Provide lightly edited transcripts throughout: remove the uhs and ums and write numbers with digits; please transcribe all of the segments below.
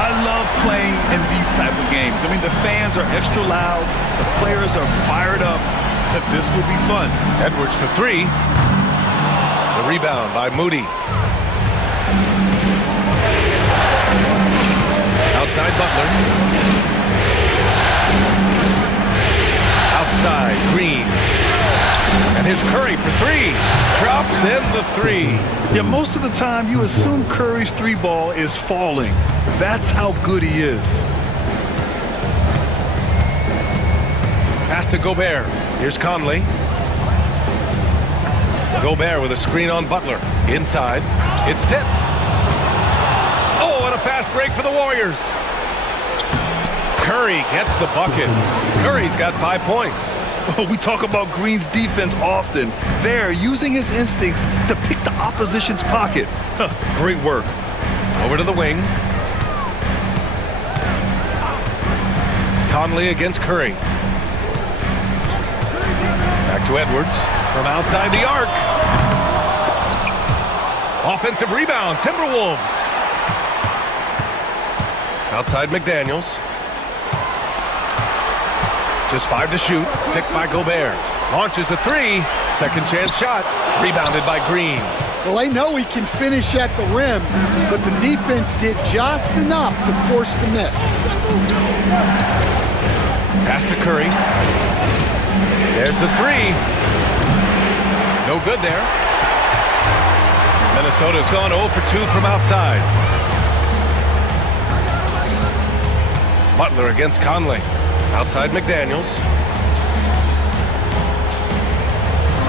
I love playing in these type of games. I mean, the fans are extra loud. The players are fired up. This will be fun. Edwards for three. The rebound by Moody. Outside Butler. Outside Green. And here's Curry for three. Drops in the three. Yeah, most of the time you assume Curry's three ball is falling. That's how good he is. Pass to Gobert. Here's Conley. Gobert with a screen on Butler. Inside. It's tipped. Oh, and a fast break for the Warriors. Curry gets the bucket. Curry's got 5 points. We talk about Green's defense often. There, using his instincts to pick the opposition's pocket. Great work. Over to the wing. Conley against Curry. Back to Edwards from outside the arc. Offensive rebound, Timberwolves. Outside McDaniels. Just 5 to shoot. Picked by Gobert. Launches a three. Second chance shot. Rebounded by Green. Well, I know he can finish at the rim, but the defense did just enough to force the miss. Pass to Curry. There's the three. No good there. Minnesota's gone 0 for 2 from outside. Butler against Conley. Outside McDaniels.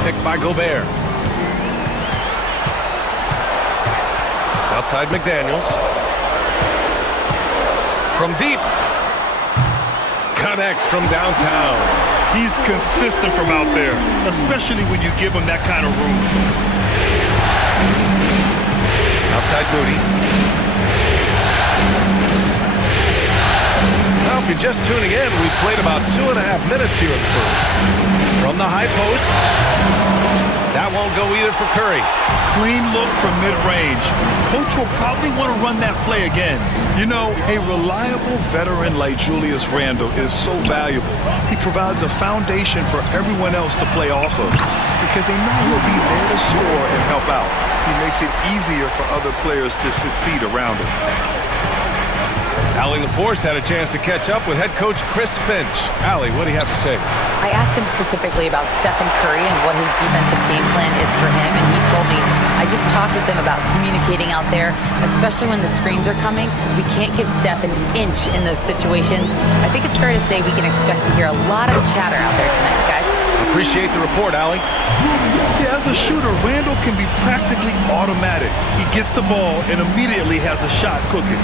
Picked by Gobert. Outside McDaniels. From deep. Connects from downtown. He's consistent from out there, especially when you give him that kind of room. Outside Moody. Well, if you're just tuning in, we've played about 2.5 minutes here in the first. From the high post. That won't go either for Curry. Clean look from mid-range. Coach will probably want to run that play again. You know, a reliable veteran like Julius Randle is so valuable. He provides a foundation for everyone else to play off of because they know he'll be there to score and help out. He makes it easier for other players to succeed around him. Allie LaForce had a chance to catch up with head coach Chris Finch. Allie, what do you have to say? I asked him specifically about Stephen Curry and what his defensive game plan is for him, and he told me, I just talked with him about communicating out there, especially when the screens are coming. We can't give Steph an inch in those situations. I think it's fair to say we can expect to hear a lot of chatter out there tonight, guys. Appreciate the report, Allie. Yeah, as a shooter, Randle can be practically automatic. He gets the ball and immediately has a shot cooking.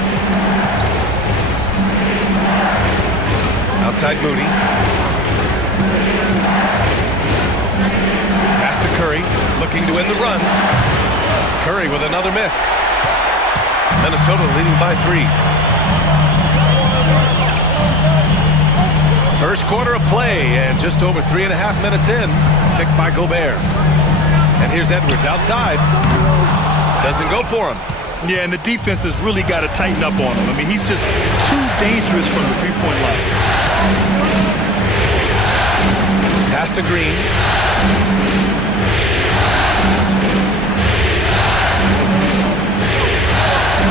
Outside Moody. Pass to Curry, looking to win the run. Curry with another miss. Minnesota leading by 3. First quarter of play, and just over 3.5 minutes in. Picked by Gobert. And here's Edwards outside. Doesn't go for him. Yeah, and the defense has really got to tighten up on him. I mean, he's just too dangerous from the three-point line. Pass to Green.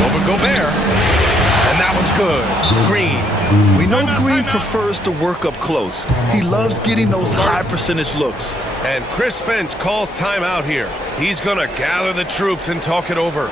Over Gobert. And that one's good. Green. We know Green prefers to work up close. He loves getting those high percentage looks. And Chris Finch calls timeout here. He's going to gather the troops and talk it over.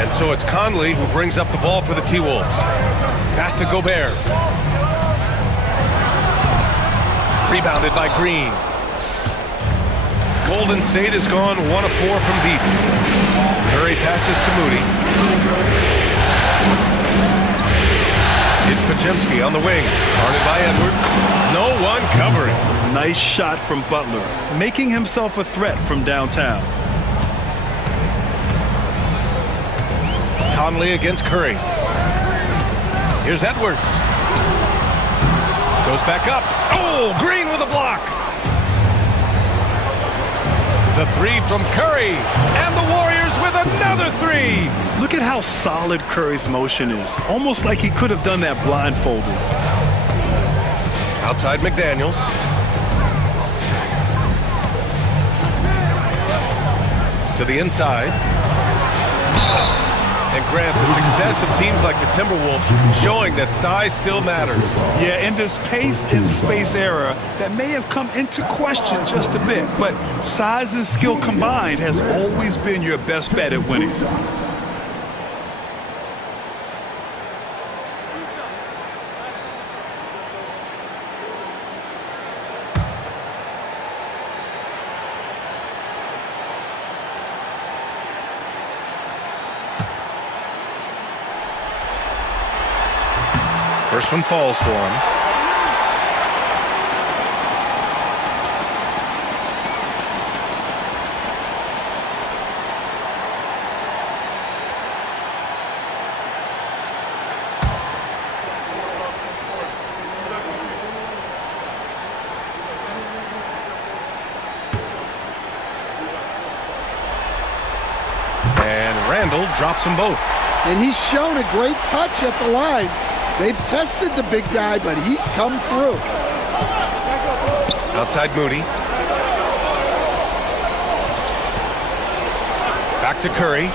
And so it's Conley who brings up the ball for the T-Wolves. Pass to Gobert. Rebounded by Green. Golden State has gone 1 of 4 from deep. Curry passes to Moody. It's Podziemski on the wing. Guarded by Edwards. No one covering. Nice shot from Butler, making himself a threat from downtown. Conley against Curry. Here's Edwards. Goes back up. Oh, Green with a block. The three from Curry. And the Warriors with another three. Look at how solid Curry's motion is. Almost like he could have done that blindfolded. Outside McDaniels. To the inside. And Grant, the success of teams like the Timberwolves showing that size still matters. Yeah, in this pace and space era, that may have come into question just a bit, but size and skill combined has always been your best bet at winning. First one falls for him. And Randall drops them both. And he's shown a great touch at the line. They've tested the big guy, but he's come through. Outside Moody. Back to Curry.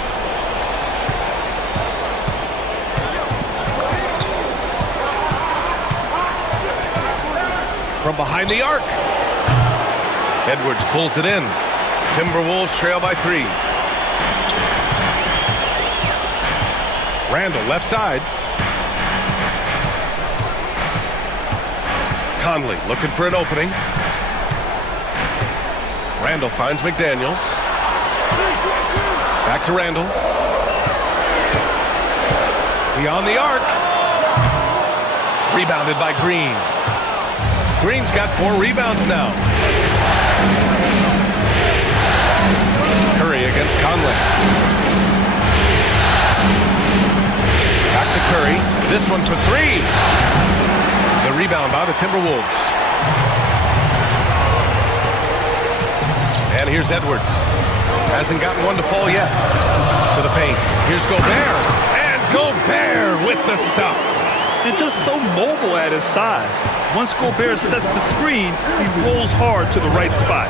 From behind the arc. Edwards pulls it in. Timberwolves trail by 3. Randall left side. Conley looking for an opening. Randall finds McDaniels. Back to Randall. Beyond the arc. Rebounded by Green. Green's got 4 rebounds now. Curry against Conley. Back to Curry. This one for 3. The rebound by the Timberwolves. And here's Edwards. Hasn't gotten one to fall yet. To the paint. Here's Gobert. And Gobert with the stuff. And just so mobile at his size. Once Gobert sets the screen, he rolls hard to the right spot.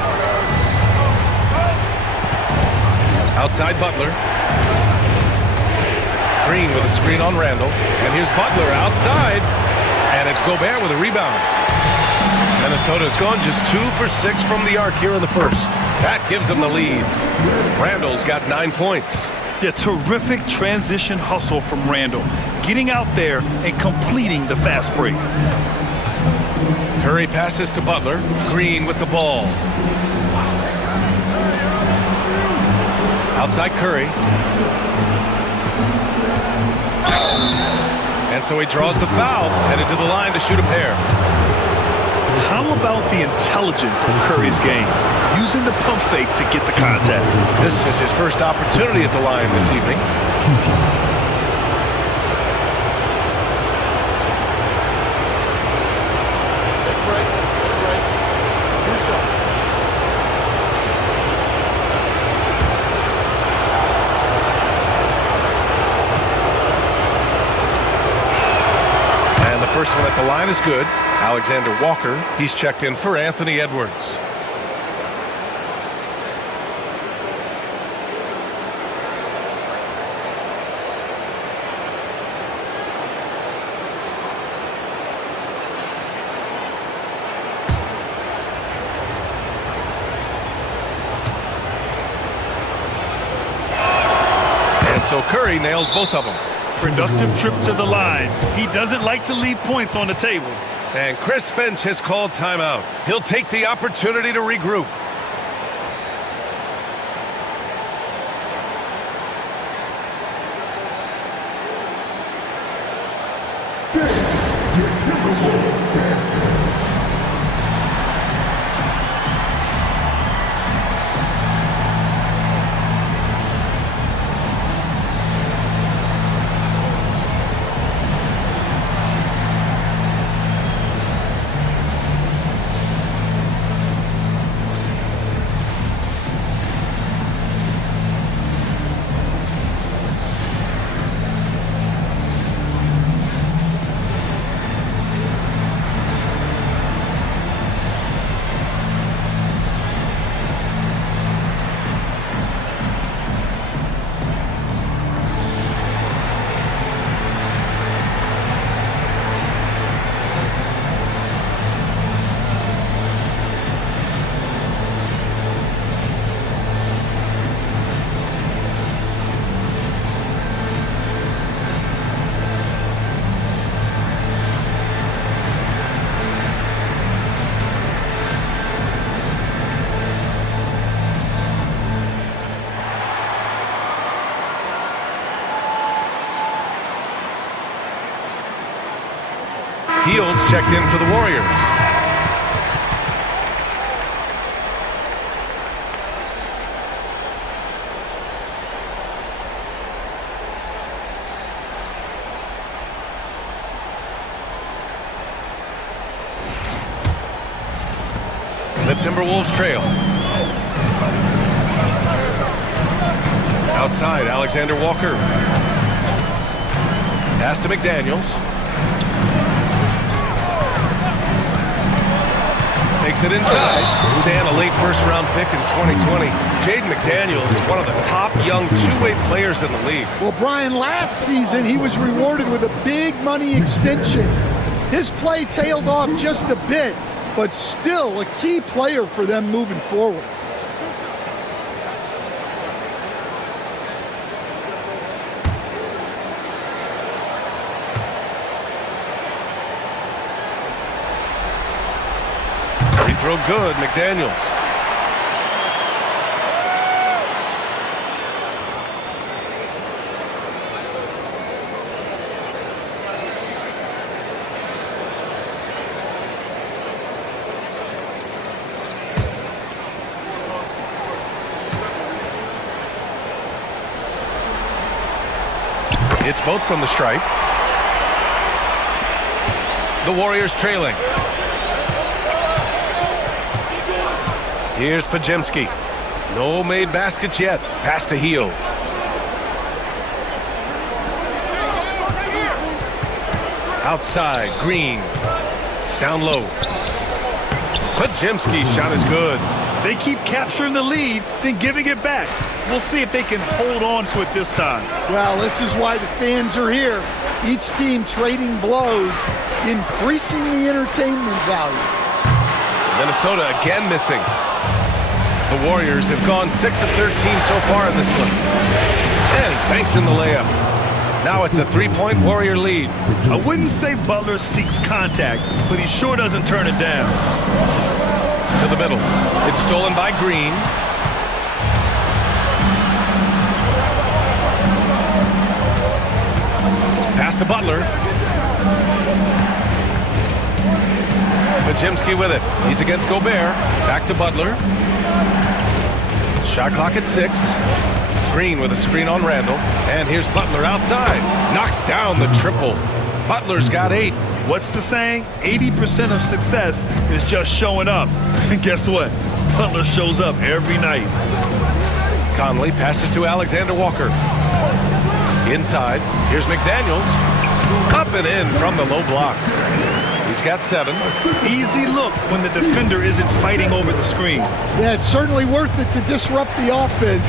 Outside Butler. Green with a screen on Randall. And here's Butler outside. And it's Gobert with a rebound. Minnesota's gone just 2 for 6 from the arc here in the first. That gives them the lead. Randall's got 9 points. Yeah, terrific transition hustle from Randall. Getting out there and completing the fast break. Curry passes to Butler. Green with the ball. Outside Curry. And so he draws the foul, headed to the line to shoot a pair. How about the intelligence of Curry's game? Using the pump fake to get the contact. This is his first opportunity at the line this evening. First one at the line is good. Alexander Walker, he's checked in for Anthony Edwards. so Curry nails both of them. Productive trip to the line. He doesn't like to leave points on the table. And Chris Finch has called timeout. He'll take the opportunity to regroup. Fields checked in for the Warriors. The Timberwolves trail. Outside, Alexander Walker. Pass to McDaniels. Takes it inside. Stan, a late first-round pick in 2020. Jaden McDaniels, one of the top young two-way players in the league. Well, Brian, last season he was rewarded with a big money extension. His play tailed off just a bit, but still a key player for them moving forward. Throw good, McDaniels. It's both from the stripe. The Warriors trailing. Here's Pajemski. No made baskets yet. Pass to Heel. Outside, Green. Down low. Pajemski's shot is good. They keep capturing the lead, then giving it back. We'll see if they can hold on to it this time. Well, this is why the fans are here. Each team trading blows, increasing the entertainment value. Minnesota again missing. The Warriors have gone 6 of 13 so far in this one. And Banks in the layup. Now it's a three-point Warrior lead. I wouldn't say Butler seeks contact, but he sure doesn't turn it down. To the middle. It's stolen by Green. Pass to Butler. Pajemski with it. He's against Gobert. Back to Butler. Shot clock at 6. Green with a screen on Randall. And here's Butler outside. Knocks down the triple. Butler's got 8. What's the saying? 80% of success is just showing up. And guess what? Butler shows up every night. Conley passes to Alexander Walker. Inside. Here's McDaniels. Up and in from the low block. He's got 7. Easy look when the defender isn't fighting over the screen. Yeah, it's certainly worth it to disrupt the offense.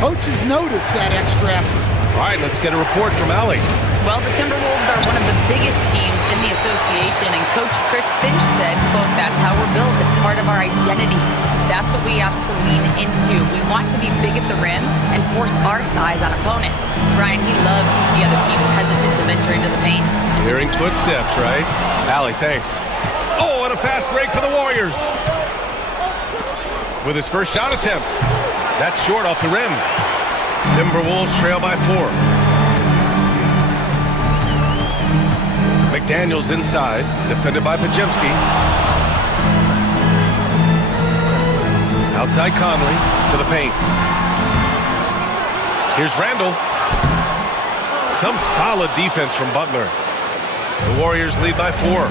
Coaches notice that extra effort. All right, let's get a report from Allie. Well, the Timberwolves are one of the biggest teams in the association, and Coach Chris Finch said, quote, "That's how we're built. It's part of our identity. That's what we have to lean into. We want to be big at the rim and force our size on opponents." Brian, he loves to see other teams hesitant to venture into the paint. Hearing footsteps, right? Allie, thanks. Oh, and a fast break for the Warriors. With his first shot attempt. That's short off the rim. Timberwolves trail by 4. McDaniels inside, defended by Pajemski. Outside Conley to the paint. Here's Randall. Some solid defense from Butler. The Warriors lead by 4.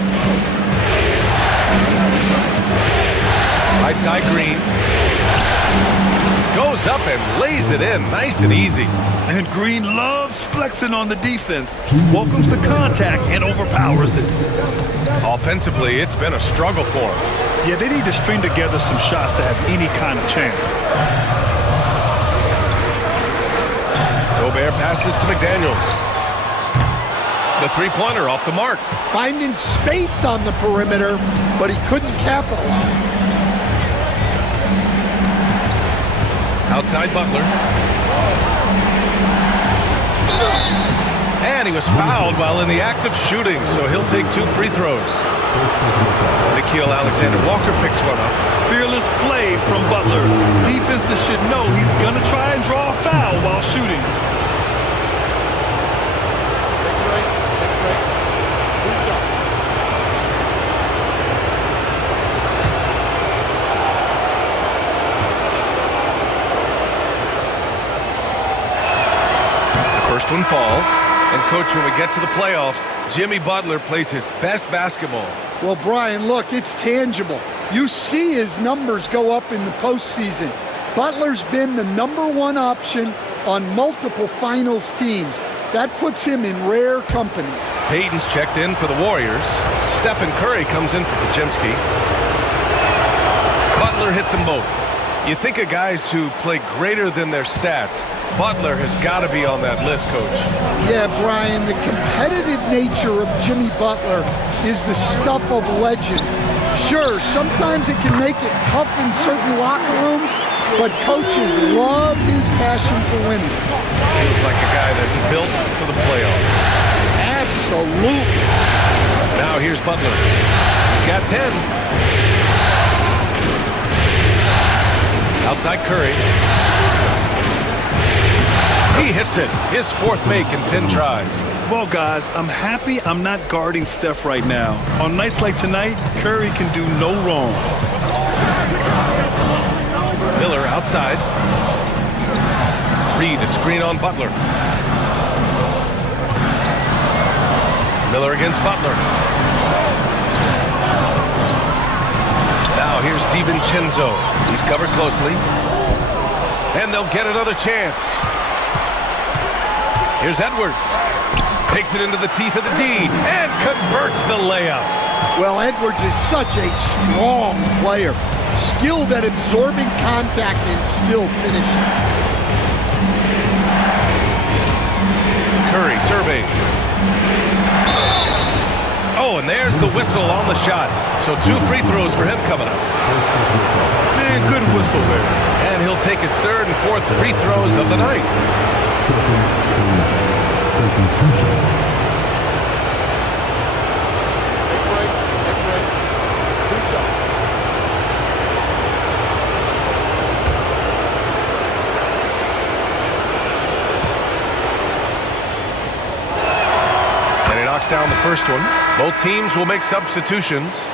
Right side Green. Goes up and lays it in, nice and easy. And Green loves flexing on the defense. Welcomes the contact and overpowers it. Offensively, it's been a struggle for him. Yeah, they need to string together some shots to have any kind of chance. Gobert passes to McDaniels. The three-pointer off the mark. Finding space on the perimeter, but he couldn't capitalize. Outside Butler. And he was fouled while in the act of shooting, so he'll take 2 free throws. Nickeil Alexander-Walker picks one up. Fearless play from Butler. Defenses should know he's going to try and draw a foul while shooting. First one falls. And, Coach, when we get to the playoffs, Jimmy Butler plays his best basketball. Well, Brian, look, it's tangible. You see his numbers go up in the postseason. Butler's been the #1 option on multiple finals teams. That puts him in rare company. Payton's checked in for the Warriors. Stephen Curry comes in for Pajemski. Butler hits them both. You think of guys who play greater than their stats. Butler has got to be on that list, Coach. Yeah, Brian, the competitive nature of Jimmy Butler is the stuff of legend. Sure, sometimes it can make it tough in certain locker rooms, but coaches love his passion for winning. Feels like a guy that's built for the playoffs. Absolutely. Now here's Butler. He's got 10. Outside Curry. He hits it. His 4th make in 10 tries. Well, guys, I'm happy I'm not guarding Steph right now. On nights like tonight, Curry can do no wrong. Miller outside. Reed a screen on Butler. Miller against Butler. Now here's DiVincenzo. He's covered closely. And they'll get another chance. Here's Edwards. Takes it into the teeth of the D and converts the layup. Well, Edwards is such a strong player. Skilled at absorbing contact and still finishing. Curry surveys. Oh, and there's the whistle on the shot. So 2 free throws for him coming up. Man, good whistle there. And he'll take his 3rd and 4th free throws of the night. And he knocks down the first one. Both teams will make substitutions.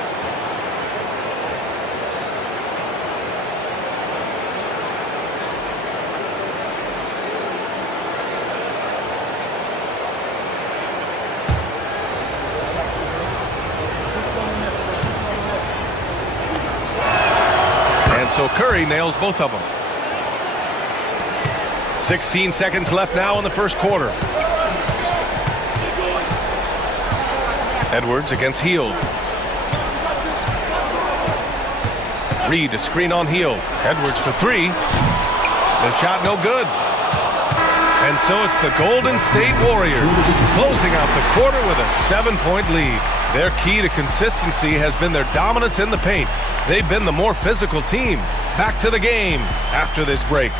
So Curry nails both of them. 16 seconds left now in the first quarter. Edwards against Hield. Reed a screen on Hield. Edwards for 3. The shot no good. And so it's the Golden State Warriors closing out the quarter with a 7-point lead. Their key to consistency has been their dominance in the paint. They've been the more physical team. Back to the game after this break.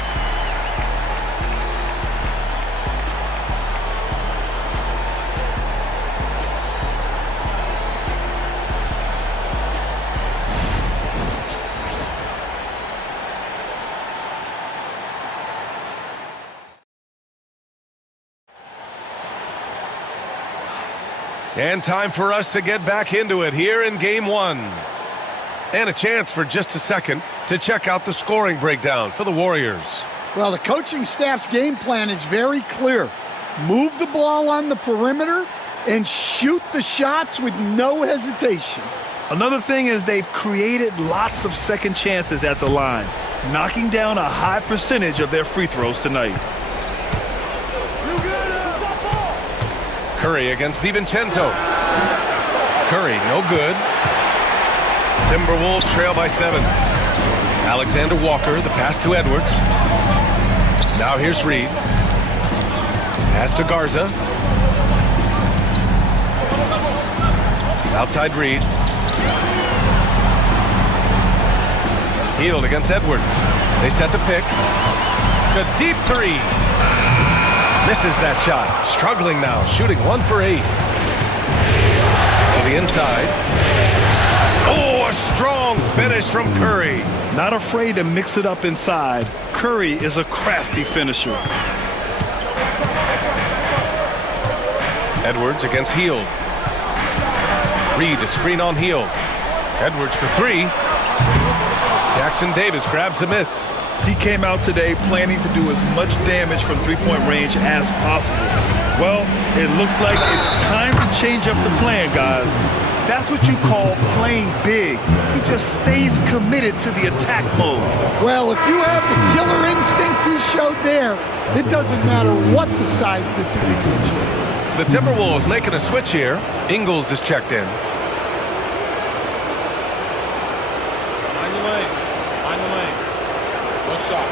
And time for us to get back into it here in Game 1. And a chance for just a second to check out the scoring breakdown for the Warriors. Well, the coaching staff's game plan is very clear. Move the ball on the perimeter and shoot the shots with no hesitation. Another thing is they've created lots of second chances at the line, knocking down a high percentage of their free throws tonight. Curry against DiVincenzo. Curry, no good. Timberwolves trail by 7. Alexander Walker, the pass to Edwards. Now here's Reed. Pass to Garza. Outside Reed. Hield against Edwards. They set the pick. The deep three. Misses that shot. Struggling now. Shooting 1 for 8. To the inside. Oh, a strong finish from Curry. Not afraid to mix it up inside. Curry is a crafty finisher. Edwards against Hield. Reed a screen on Hield. Edwards for 3. Jackson Davis grabs a miss. He came out today planning to do as much damage from three-point range as possible. Well, it looks like it's time to change up the plan, guys. That's what you call playing big. He just stays committed to the attack mode. Well, if you have the killer instinct he showed there, it doesn't matter what the size disadvantage is. The Timberwolves making a switch here. Ingles is checked in. Find the lane. Find the lane. One shot.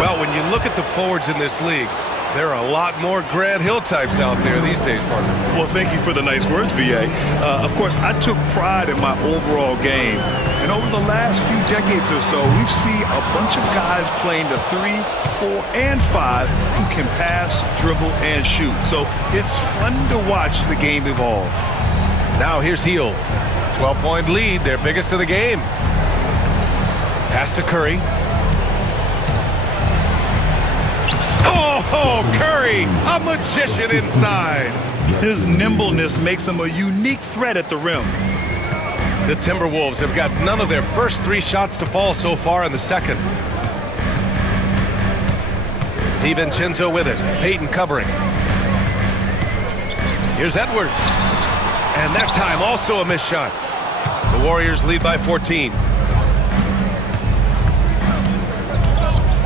Well, when you look at the forwards in this league, there are a lot more Grant Hill types out there these days, partner. Well, thank you for the nice words, B.A. Of course, I took pride in my overall game. And over the last few decades or so, we've seen a bunch of guys playing the 3, 4, and 5 who can pass, dribble, and shoot. So it's fun to watch the game evolve. Now here's Hield. 12-point lead, their biggest of the game. Pass to Curry. Oh, Curry, a magician inside. His nimbleness makes him a unique threat at the rim. The Timberwolves have got none of their first 3 shots to fall so far in the second. DiVincenzo with it. Payton covering. Here's Edwards. And that time also a missed shot. The Warriors lead by 14.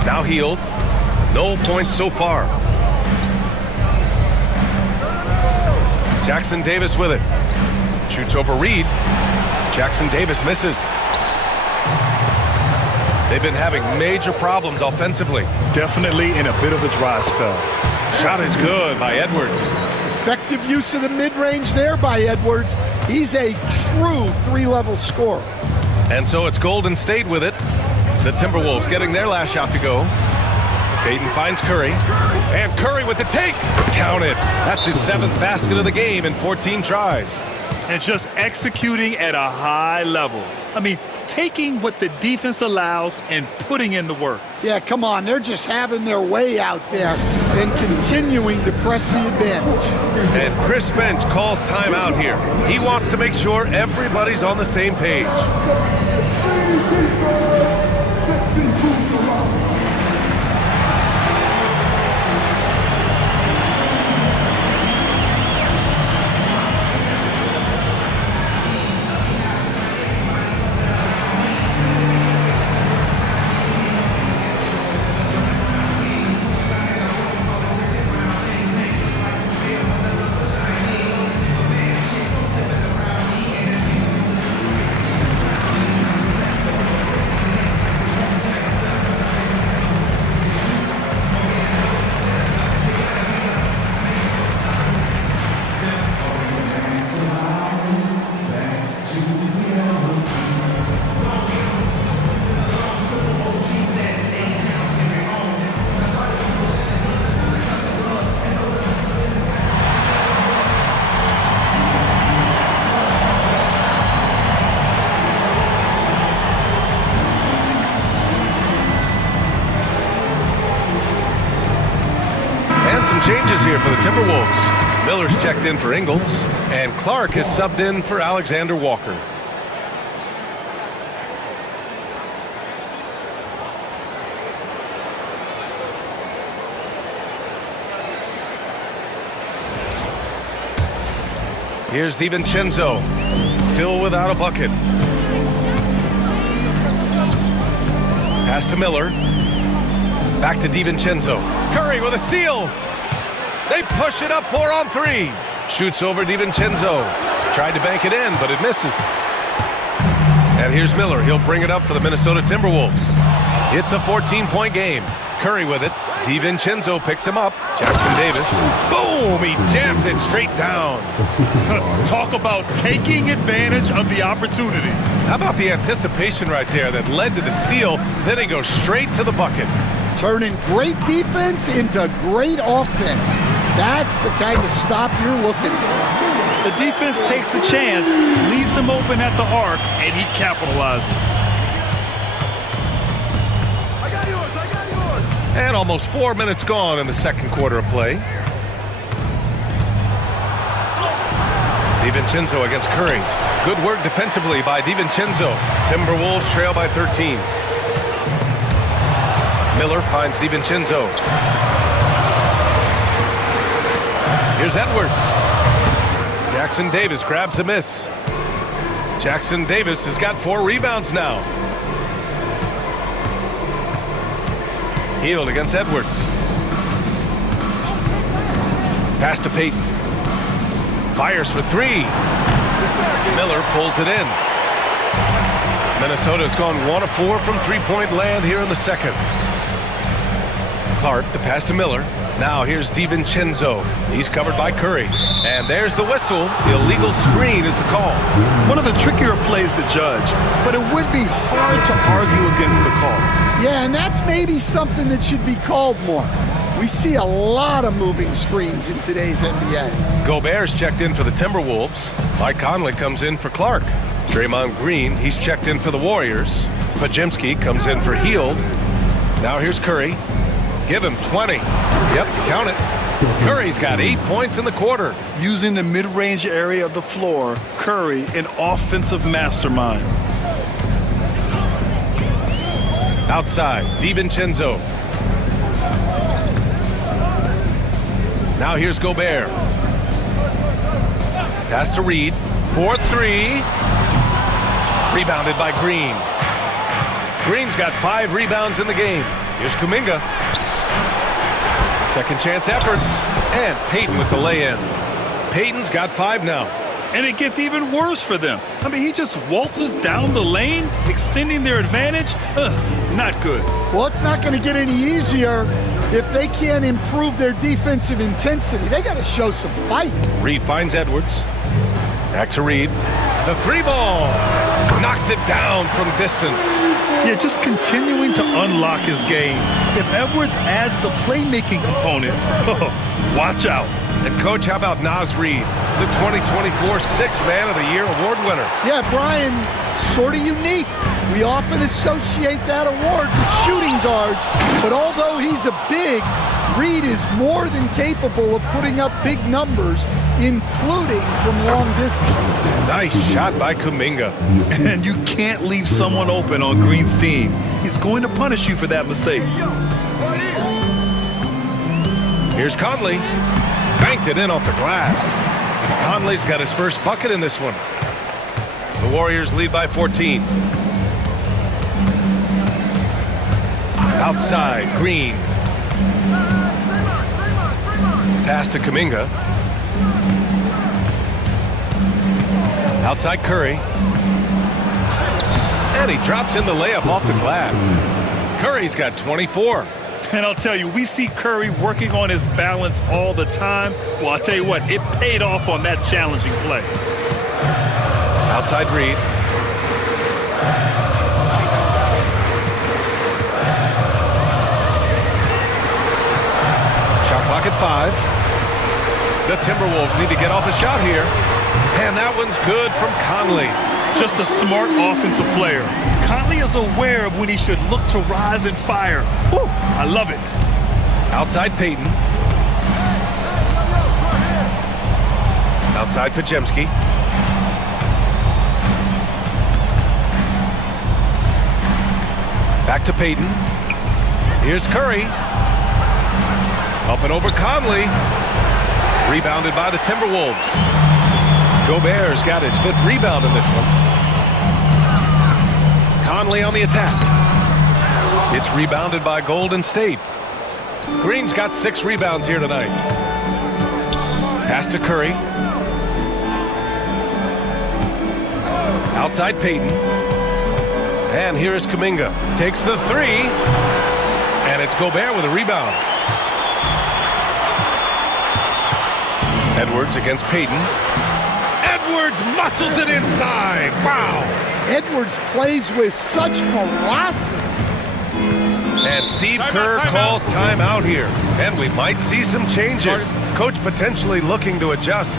Now Hield. No points so far. Jackson Davis with it. Shoots over Reed. Jackson Davis misses. They've been having major problems offensively. Definitely in a bit of a dry spell. Shot is good by Edwards. Effective use of the mid-range there by Edwards. He's a true 3-level scorer. And so it's Golden State with it. The Timberwolves getting their last shot to go. Payton finds Curry. And Curry with the take. Count it. That's his 7th basket of the game in 14 tries. And just executing at a high level. I mean, taking what the defense allows and putting in the work. Yeah, come on. They're just having their way out there and continuing to press the advantage. And Chris Finch calls timeout here. He wants to make sure everybody's on the same page. some changes here for the Timberwolves. Miller's checked in for Ingles, and Clark is subbed in for Alexander Walker. Here's DiVincenzo, still without a bucket. Pass to Miller. Back to DiVincenzo. Curry with a steal. They push it up 4-on-3. Shoots over DiVincenzo. Tried to bank it in, but it misses. And here's Miller. He'll bring it up for the Minnesota Timberwolves. It's a 14-point game. Curry with it. DiVincenzo picks him up. Jackson Davis. Boom! He jams it straight down. Talk about taking advantage of the opportunity. How about the anticipation right there that led to the steal? Then he goes straight to the bucket. Turning great defense into great offense. That's the kind of stop you're looking for. The defense takes a chance, leaves him open at the arc, and he capitalizes. And almost 4 minutes gone in the second quarter of play. DiVincenzo against Curry. Good work defensively by DiVincenzo. Timberwolves trail by 13. Miller finds DiVincenzo. Here's Edwards. Jackson Davis grabs a miss. Jackson Davis has got 4 rebounds now. Healed against Edwards. Pass to Payton. Fires for 3. Miller pulls it in. Minnesota's gone 1 of 4 from three-point land here in the second. Clark, the pass to Miller. Now here's DiVincenzo. He's covered by Curry. And there's the whistle. The illegal screen is the call. One of the trickier plays to judge, but it would be hard to argue against the call. Yeah, and that's maybe something that should be called more. We see a lot of moving screens in today's NBA. Gobert's checked in for the Timberwolves. Mike Conley comes in for Clark. Draymond Green, he's checked in for the Warriors. Pajemski comes in for Hield. Now here's Curry. Give him 20. Yep, count it. Curry's got 8 points in the quarter. Using the mid-range area of the floor, Curry, an offensive mastermind. Outside, DiVincenzo. Now here's Gobert. Pass to Reed. 4-3. Rebounded by Green. Green's got 5 rebounds in the game. Here's Kuminga. Second chance effort. And Payton with the lay-in. Payton's got 5 now. And it gets even worse for them. I mean, he just waltzes down the lane, extending their advantage. Not good. Well, it's not going to get any easier if they can't improve their defensive intensity. They got to show some fight. Reed finds Edwards. Back to Reed. The 3-ball. Knocks it down from distance. Yeah, just continuing to unlock his game. If Edwards adds the playmaking component, watch out. And, Coach, how about Naz Reid, the 2024 Sixth Man of the Year award winner? Yeah, Brian, sort of unique. We often associate that award with shooting guards, but although he's a big, Reid is more than capable of putting up big numbers, including from long distance. Nice shot by Kuminga. And you can't leave someone open on Green's team. He's going to punish you for that mistake. Here's Conley. Banked it in off the glass. Conley's got his first bucket in this one. The Warriors lead by 14. Outside, Green. Pass to Kuminga. Outside Curry. And he drops in the layup off the glass. Curry's got 24. And I'll tell you, we see Curry working on his balance all the time. Well, I'll tell you what, it paid off on that challenging play. Outside Reed. Shot clock at 5. The Timberwolves need to get off a shot here. And that one's good from Conley. Just a smart offensive player. Conley is aware of when he should look to rise and fire. Woo, I love it. Outside Payton. Outside Pajemski. Back to Payton. Here's Curry. Up and over Conley. Rebounded by the Timberwolves. Gobert's got his 5th rebound in this one. Conley on the attack. It's rebounded by Golden State. Green's got 6 rebounds here tonight. Pass to Curry. Outside Payton. And here is Kuminga. Takes the 3. And it's Gobert with a rebound. Edwards against Payton. Edwards muscles it inside. Wow. Edwards plays with such ferocity. And Steve Kerr calls timeout here. And we might see some changes. Coach potentially looking to adjust.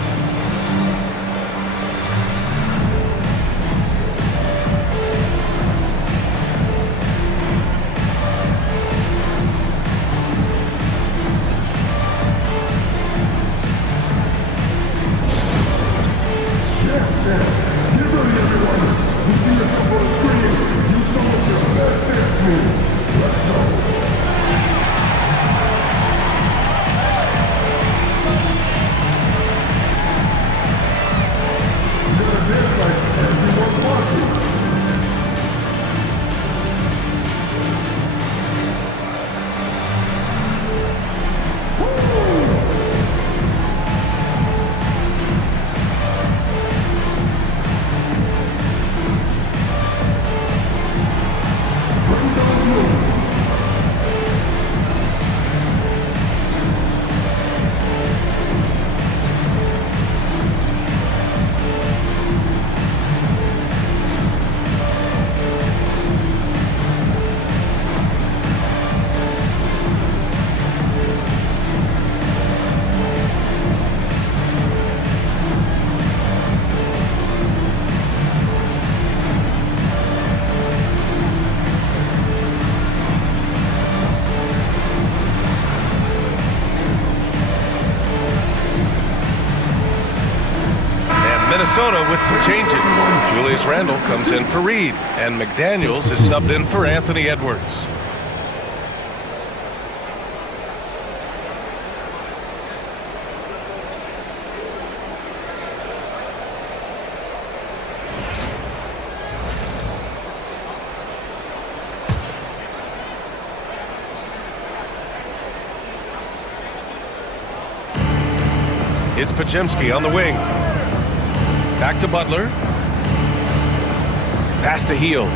Minnesota with some changes. Julius Randle comes in for Reed, and McDaniels is subbed in for Anthony Edwards. It's Pajemski on the wing. Back to Butler. Pass to Hield.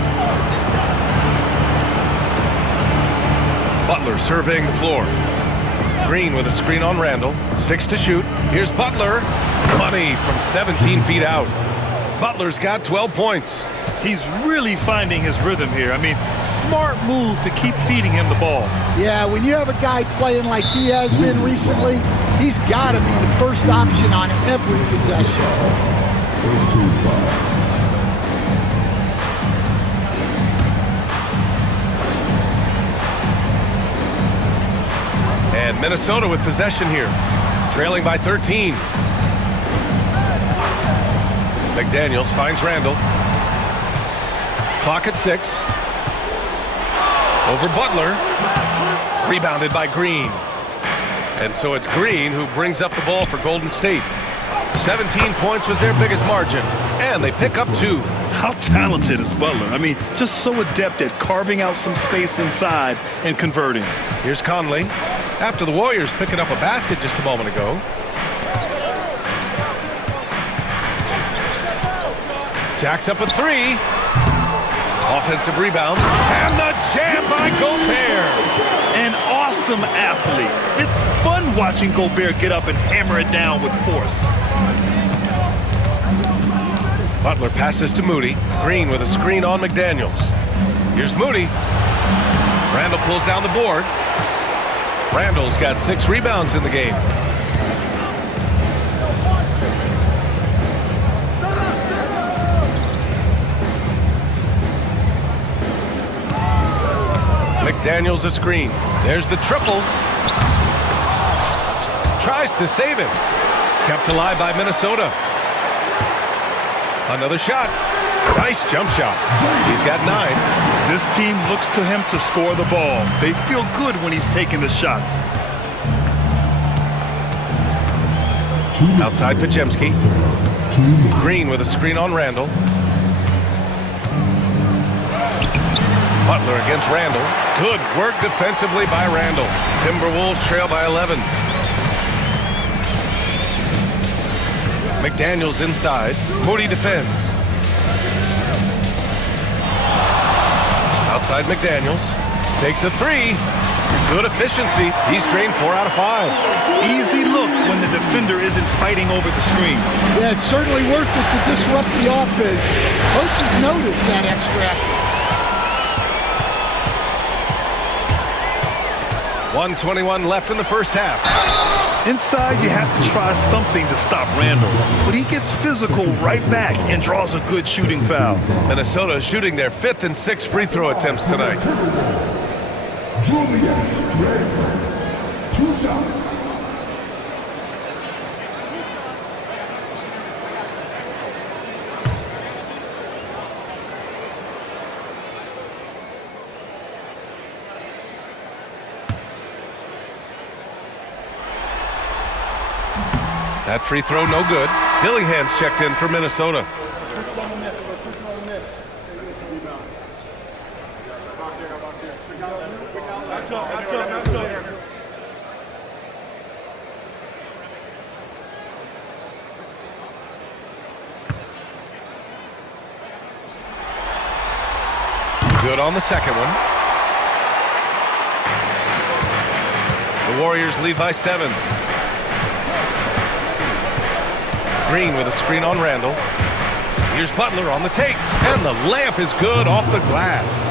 Butler surveying the floor. Green with a screen on Randle. 6 to shoot. Here's Butler. Money from 17 feet out. Butler's got 12 points. He's really finding his rhythm here. I mean, smart move to keep feeding him the ball. Yeah, when you have a guy playing like he has been recently, he's got to be the first option on every possession. And Minnesota with possession here, trailing by 13. McDaniels finds Randle. Clock at 6. Over Butler. Rebounded by Green. And so it's Green who brings up the ball for Golden State. 17 points was their biggest margin, and they pick up 2. How talented is Butler? I mean, just so adept at carving out some space inside and converting. Here's Conley. After the Warriors picking up a basket just a moment ago. Jacks up a 3. Offensive rebound. And the jam by Gobert. An awesome athlete. It's fun watching Gobert get up and hammer it down with force. Butler passes to Moody. Green with a screen on McDaniels. Here's Moody. Randle pulls down the board. Randle's got 6 rebounds in the game. McDaniels a screen. There's the triple. Tries to save it. Kept alive by Minnesota. Another shot. Nice jump shot. He's got 9. This team looks to him to score the ball. They feel good when he's taking the shots. Outside Pajemski. Green with a screen on Randall. Butler against Randall. Good work defensively by Randall. Timberwolves trail by 11. McDaniels inside. Moody defends. Outside McDaniels. Takes a 3. Good efficiency. He's drained 4 out of 5. Easy look when the defender isn't fighting over the screen. Yeah, it's certainly worth it to disrupt the offense. Coaches notice that extra effort. 1:21 left in the first half. Inside, you have to try something to stop Randall. But he gets physical right back and draws a good shooting foul. Minnesota shooting their 5th and 6th free throw attempts tonight. Julius Randle, 2 shots. That free throw no good. Dillingham's checked in for Minnesota. Good on the second one. The Warriors lead by 7. Green with a screen on Randall. Here's Butler on the take. And the layup is good off the glass.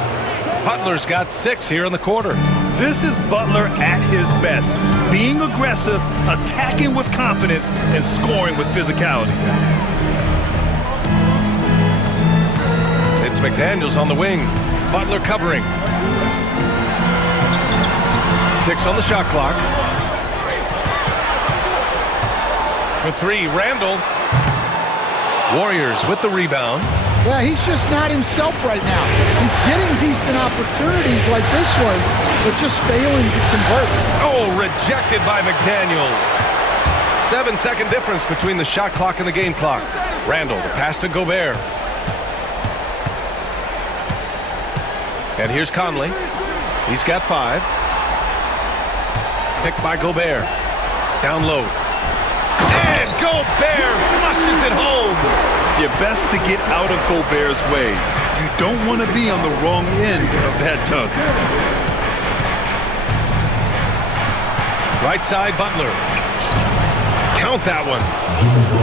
Butler's got 6 here in the quarter. This is Butler at his best. Being aggressive, attacking with confidence, and scoring with physicality. It's McDaniels on the wing. Butler covering. 6 on the shot clock. For 3, Randall. Warriors with the rebound. Yeah, he's just not himself right now. He's getting decent opportunities like this one, but just failing to convert. Oh, rejected by McDaniels. 7-second difference between the shot clock and the game clock. Randall, the pass to Gobert. And here's Conley. He's got 5. Picked by Gobert. Down low. And Gobert flushes it home. You're best to get out of Gobert's way. You don't want to be on the wrong end of that tug. Right side, Butler. Count that one.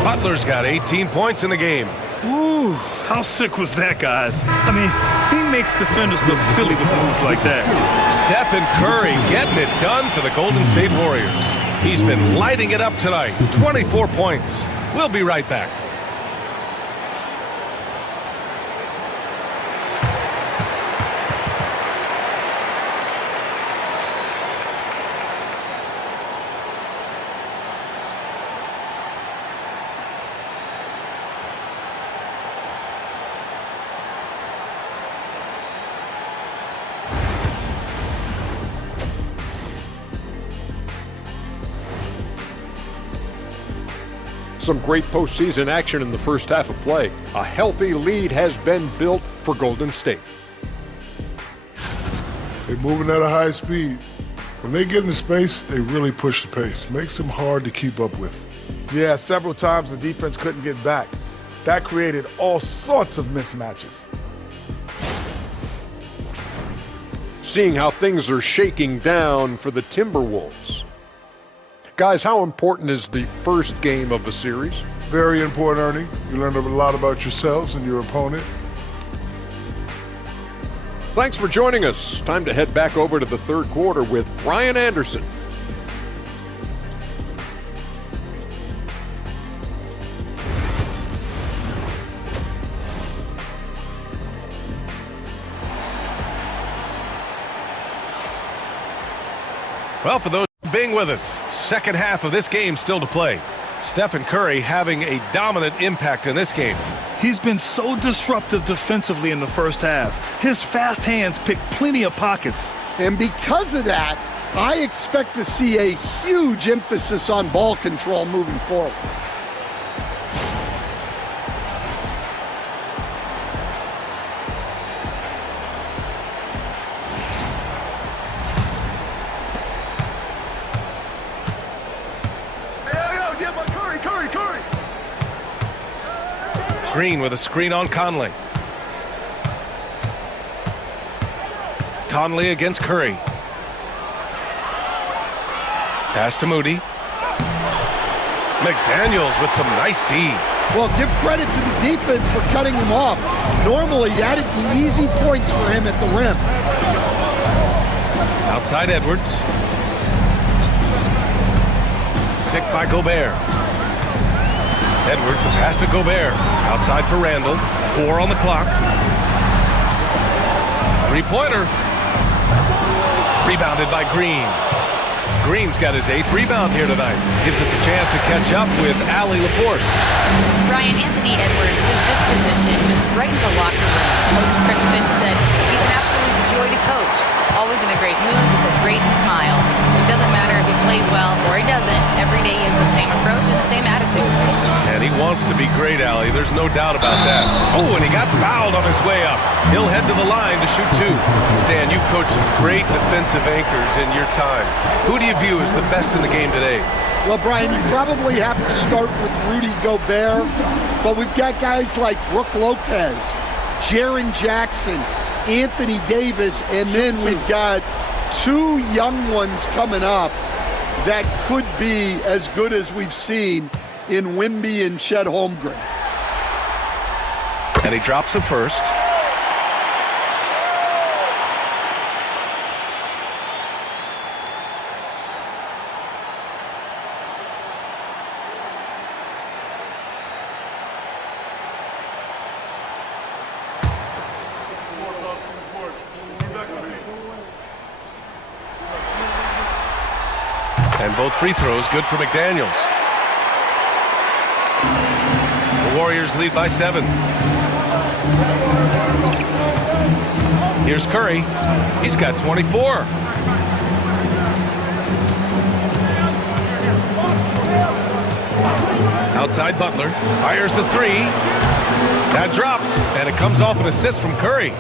Butler's got 18 points in the game. Ooh, how sick was that, guys? I mean, he makes defenders look silly with moves like that. Stephen Curry getting it done for the Golden State Warriors. He's been lighting it up tonight. 24 points. We'll be right back. Some great postseason action in the first half of play. A healthy lead has been built for Golden State. They're moving at a high speed. When they get into space, they really push the pace. Makes them hard to keep up with. Yeah, several times the defense couldn't get back. That created all sorts of mismatches. Seeing how things are shaking down for the Timberwolves. Guys, how important is the first game of the series? Very important, Ernie. You learn a lot about yourselves and your opponent. Thanks for joining us. Time to head back over to the third quarter with Ryan Anderson. Well, for those being with us, second half of this game still to play. Stephen Curry having a dominant impact in this game. He's been so disruptive defensively in the first half. His fast hands pick plenty of pockets. And because of that, I expect to see a huge emphasis on ball control moving forward. Green with a screen on Conley. Conley against Curry. Pass to Moody. McDaniels with some nice D. Well, give credit to the defense for cutting him off. Normally, that'd be easy points for him at the rim. Outside Edwards. Picked by Gobert. Edwards, a pass to Gobert. Outside for Randall. 4 on the clock. Three-pointer. Rebounded by Green. Green's got his 8th rebound here tonight. Gives us a chance to catch up with Allie LaForce. Brian, Anthony Edwards, his disposition just brightens a locker room. Coach Chris Finch said he's an absolute joy to coach. Always in a great mood with a great smile. It doesn't matter if he plays well or he doesn't. Every day he has the same approach and the same attitude. And he wants to be great, Allie. There's no doubt about that. Oh, and he got fouled on his way up. He'll head to the line to shoot 2. Stan, you've coached some great defensive anchors in your time. Who do you view as the best in the game today? Well, Brian, you probably have to start with Rudy Gobert, but we've got guys like Brook Lopez, Jaren Jackson, Anthony Davis, and then we've got 2 young ones coming up that could be as good as we've seen in Wemby and Chet Holmgren. And he drops it first. And both free throws good for McDaniels. The Warriors lead by 7. Here's Curry. He's got 24. Outside Butler. Fires the 3. That drops, and it comes off an assist from Curry.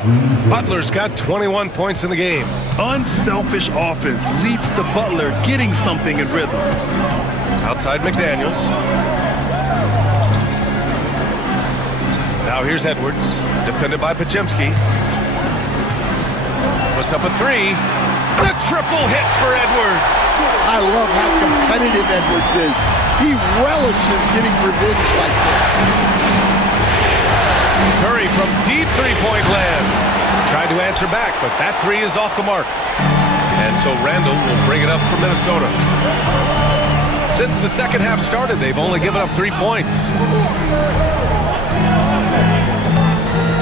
Butler's got 21 points in the game. Unselfish offense leads to Butler getting something in rhythm. Outside McDaniels. Now here's Edwards, defended by Podziemski. Puts up a 3. The triple hit for Edwards. I love how competitive Edwards is. He relishes getting revenge like this. Curry from deep three-point land. Tried to answer back, but that 3 is off the mark. And so Randall will bring it up for Minnesota. Since the second half started, they've only given up 3 points.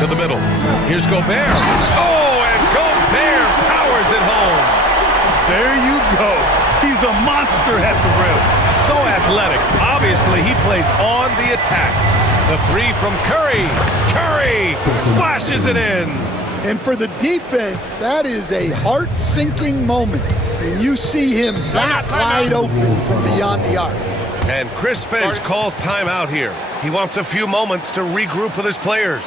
To the middle. Here's Gobert. Oh, and Gobert powers it home. There you go. He's a monster at the rim. So athletic. Obviously, he plays on the attack. The 3 from Curry. Curry splashes it in. And for the defense, that is a heart-sinking moment when you see him that wide open from beyond the arc. And Chris Finch calls timeout here. He wants a few moments to regroup with his players.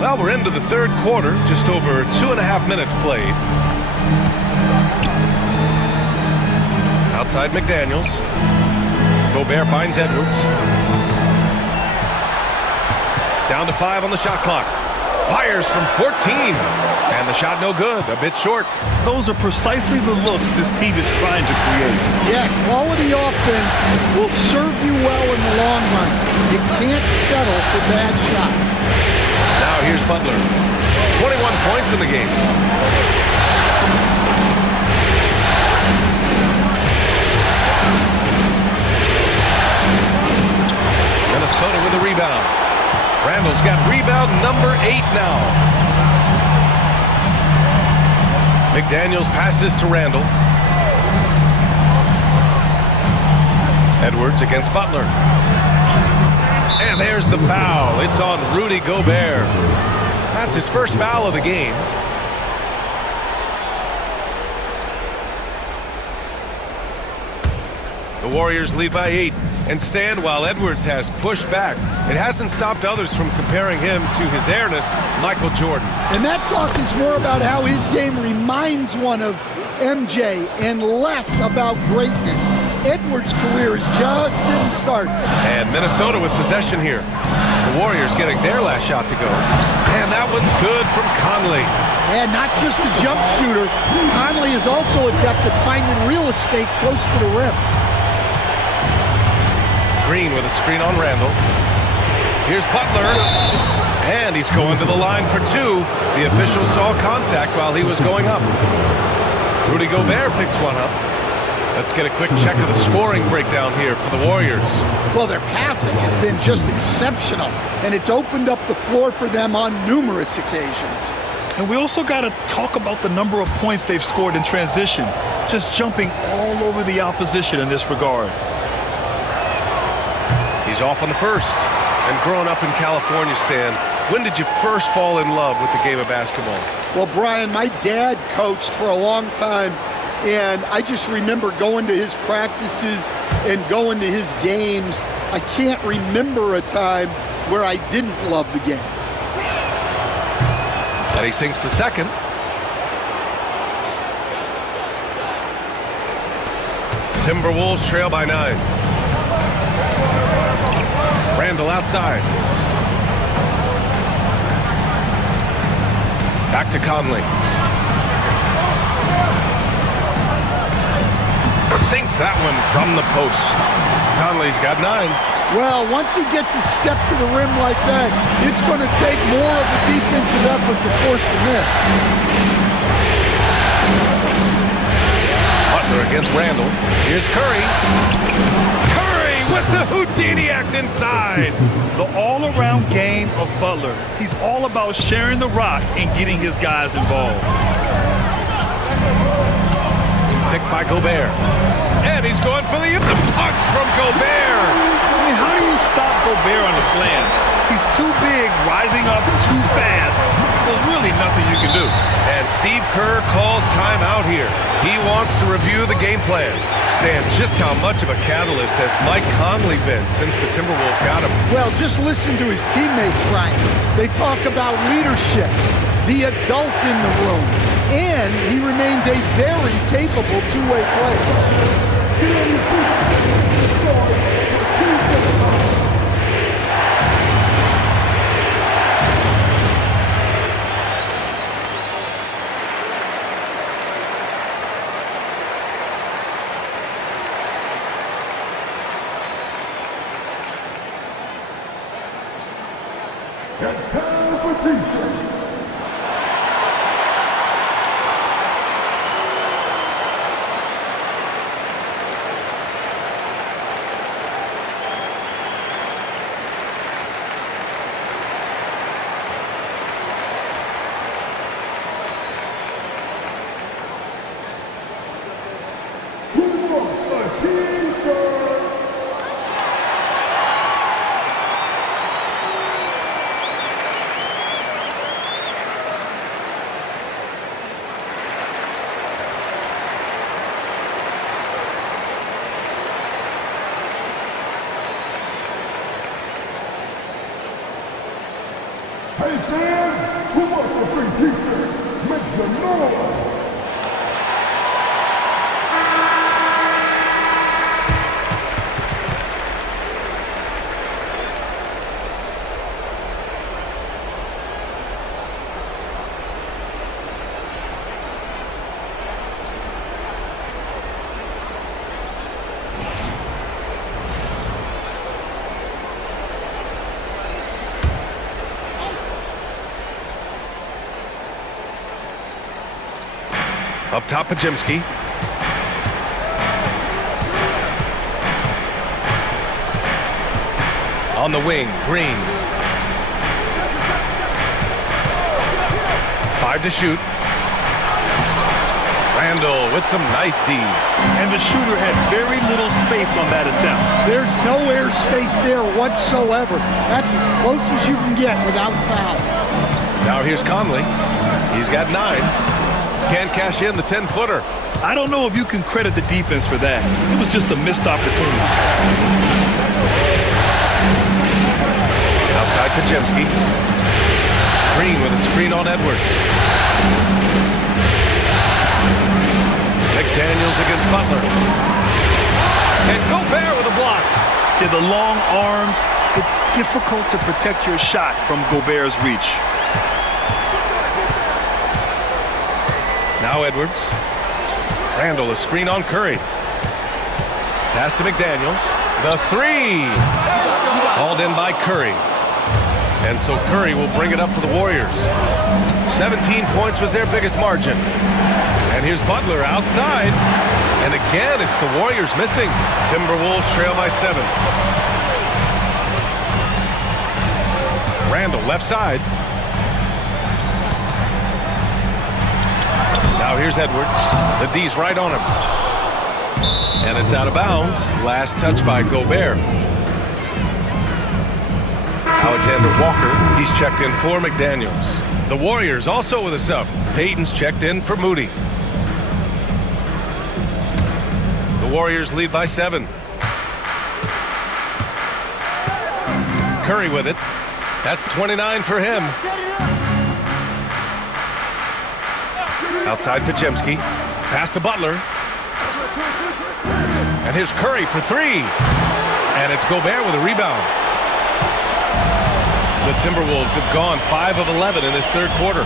Well, we're into the third quarter, just over 2.5 minutes played. Outside McDaniels. Gobert finds Edwards. Down to 5 on the shot clock. Fires from 14. And the shot no good, a bit short. Those are precisely the looks this team is trying to create. Yeah, quality offense will serve you well in the long run. You can't settle for bad shots. Now here's Butler. 21 points in the game. Minnesota with a rebound. Randall's got rebound number 8 now. McDaniels passes to Randall. Edwards against Butler. And there's the foul. It's on Rudy Gobert. That's his first foul of the game. The Warriors lead by 8 and stand while Edwards has pushed back. It hasn't stopped others from comparing him to his airness, Michael Jordan. And that talk is more about how his game reminds one of MJ and less about greatness. Edwards' career is just getting started. And Minnesota with possession here. The Warriors getting their last shot to go. And that one's good from Conley. And not just a jump shooter, Conley is also adept at finding real estate close to the rim. Green with a screen on Randall. Here's Butler. And he's going to the line for 2. The official saw contact while he was going up. Rudy Gobert picks one up. Let's get a quick check of the scoring breakdown here for the Warriors. Well, their passing has been just exceptional, and it's opened up the floor for them on numerous occasions. And we also got to talk about the number of points they've scored in transition, just jumping all over the opposition in this regard. He's off on the first. And growing up in California, Stan, when did you first fall in love with the game of basketball? Well, Brian, my dad coached for a long time, and I just remember going to his practices and going to his games. I can't remember a time where I didn't love the game. And he sinks the second. Timberwolves trail by 9. Randall outside. Back to Conley. Sinks that one from the post. Conley's got 9. Well, once he gets a step to the rim like that, it's going to take more of a defensive effort to force the miss. Butler against Randall. Here's Curry. Curry with the Houdini act inside. The all-around game of Butler. He's all about sharing the rock and getting his guys involved. Picked by Gobert. And he's going for the punch from Gobert. I mean, how do you stop Gobert on a slam? He's too big, rising up too fast. There's really nothing you can do. And Steve Kerr calls timeout here. He wants to review the game plan. Stan, just how much of a catalyst has Mike Conley been since the Timberwolves got him? Well, just listen to his teammates, Brian. They talk about leadership, the adult in the room, and he remains a very capable two-way player. It's time for T-shirts. Up top, Pajemski. On the wing, Green. 5 to shoot. Randall with some nice D. And the shooter had very little space on that attempt. There's no air space there whatsoever. That's as close as you can get without foul. Now here's Conley. He's got 9. Can't cash in the 10-footer. I don't know if you can credit the defense for that. It was just a missed opportunity. Outside Pajemski. Green with a screen on Edwards. McDaniels against Butler. And Gobert with a block. Yeah, the long arms, it's difficult to protect your shot from Gobert's reach. Now Edwards. Randall, a screen on Curry. Pass to McDaniels. The 3. Hauled in by Curry. And so Curry will bring it up for the Warriors. 17 points was their biggest margin. And here's Butler outside. And again, it's the Warriors missing. Timberwolves trail by 7. Randall, left side. Now here's Edwards. The D's right on him. And it's out of bounds. Last touch by Gobert. Alexander Walker, he's checked in for McDaniels. The Warriors also with a sub. Payton's checked in for Moody. The Warriors lead by 7. Curry with it. That's 29 for him. Outside Pajemski. Pass to Butler. And here's Curry for 3. And it's Gobert with a rebound. The Timberwolves have gone 5 of 11 in this third quarter.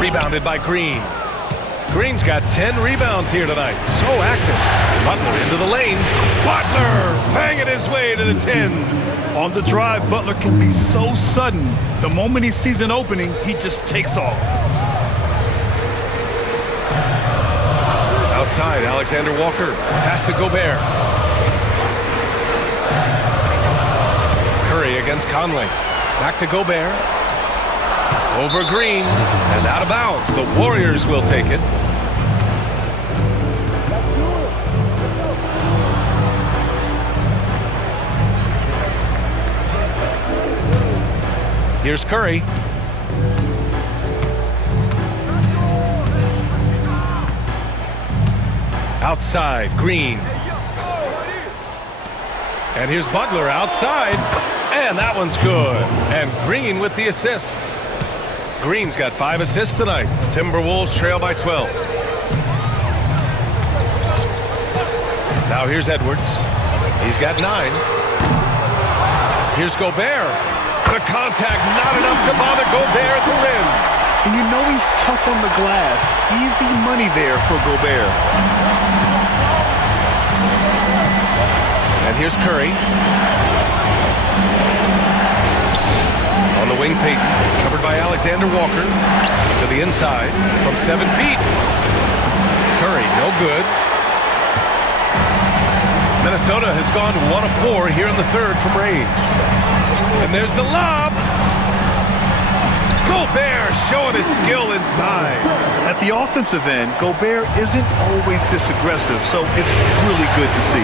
Rebounded by Green. Green's got 10 rebounds here tonight. So active. Butler into the lane. Butler banging his way to the 10. On the drive, Butler can be so sudden. The moment he sees an opening, he just takes off. Outside, Alexander Walker. Pass to Gobert. Curry against Conley. Back to Gobert. Over Green. And out of bounds. The Warriors will take it. Here's Curry. Outside, Green. And here's Butler outside. And that one's good. And Green with the assist. Green's got 5 assists tonight. Timberwolves trail by 12. Now here's Edwards. He's got 9. Here's Gobert. The contact not enough to bother Gobert at the rim. And you know he's tough on the glass. Easy money there for Gobert. And here's Curry. On the wing, Payton. Covered by Alexander Walker. To the inside from 7 feet. Curry, no good. Minnesota has gone 1 of 4 here in the third from range. And there's the lob. Gobert showing his skill inside. At the offensive end, Gobert isn't always this aggressive, so it's really good to see.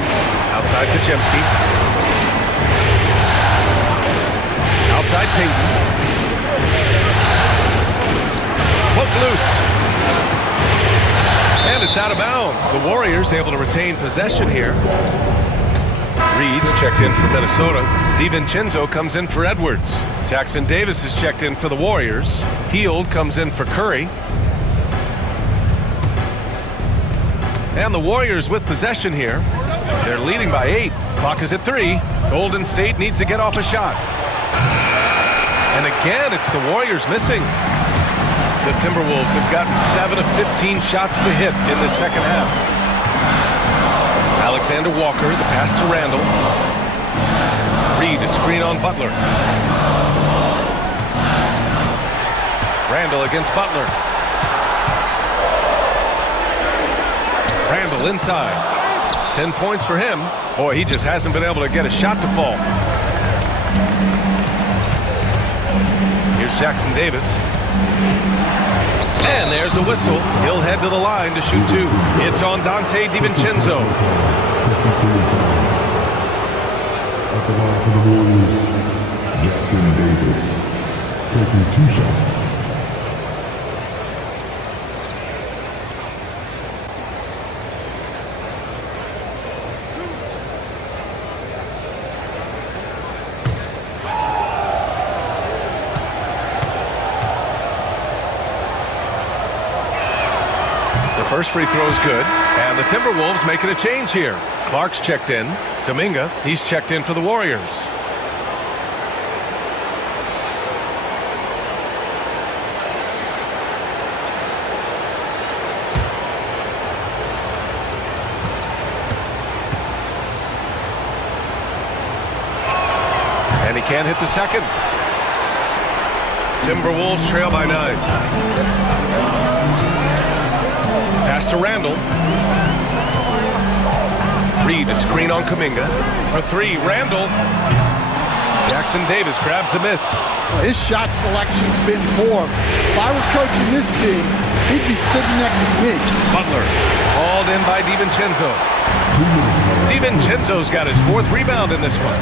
Outside Pajemski. Outside Payton. Hook loose. And it's out of bounds. The Warriors able to retain possession here. Reed's checked in for Minnesota. DiVincenzo comes in for Edwards. Jackson Davis is checked in for the Warriors. Hield comes in for Curry. And the Warriors with possession here. They're leading by 8. Clock is at 3. Golden State needs to get off a shot. And again, it's the Warriors missing. The Timberwolves have gotten 7 of 15 shots to hit in the second half. Alexander Walker, the pass to Randall. Reed, a screen on Butler. Randall against Butler. Randall inside. 10 points for him. Boy, he just hasn't been able to get a shot to fall. Here's Jackson Davis. And there's a whistle. He'll head to the line to shoot 2. It's on Dante DiVincenzo. At the line for the Warriors, Jackson Davis, taking 2 shots. The first free throw is good, and the Timberwolves making a change here. Clark's checked in. Kuminga, he's checked in for the Warriors. And he can't hit the second. Timberwolves trail by 9. Pass to Randall. Reed, a screen on Kuminga. For 3, Randall. Jackson Davis grabs a miss. Well, his shot selection's been poor. If I were coaching this team, he'd be sitting next to me. Butler, hauled in by DiVincenzo. DiVincenzo's got his 4th rebound in this one.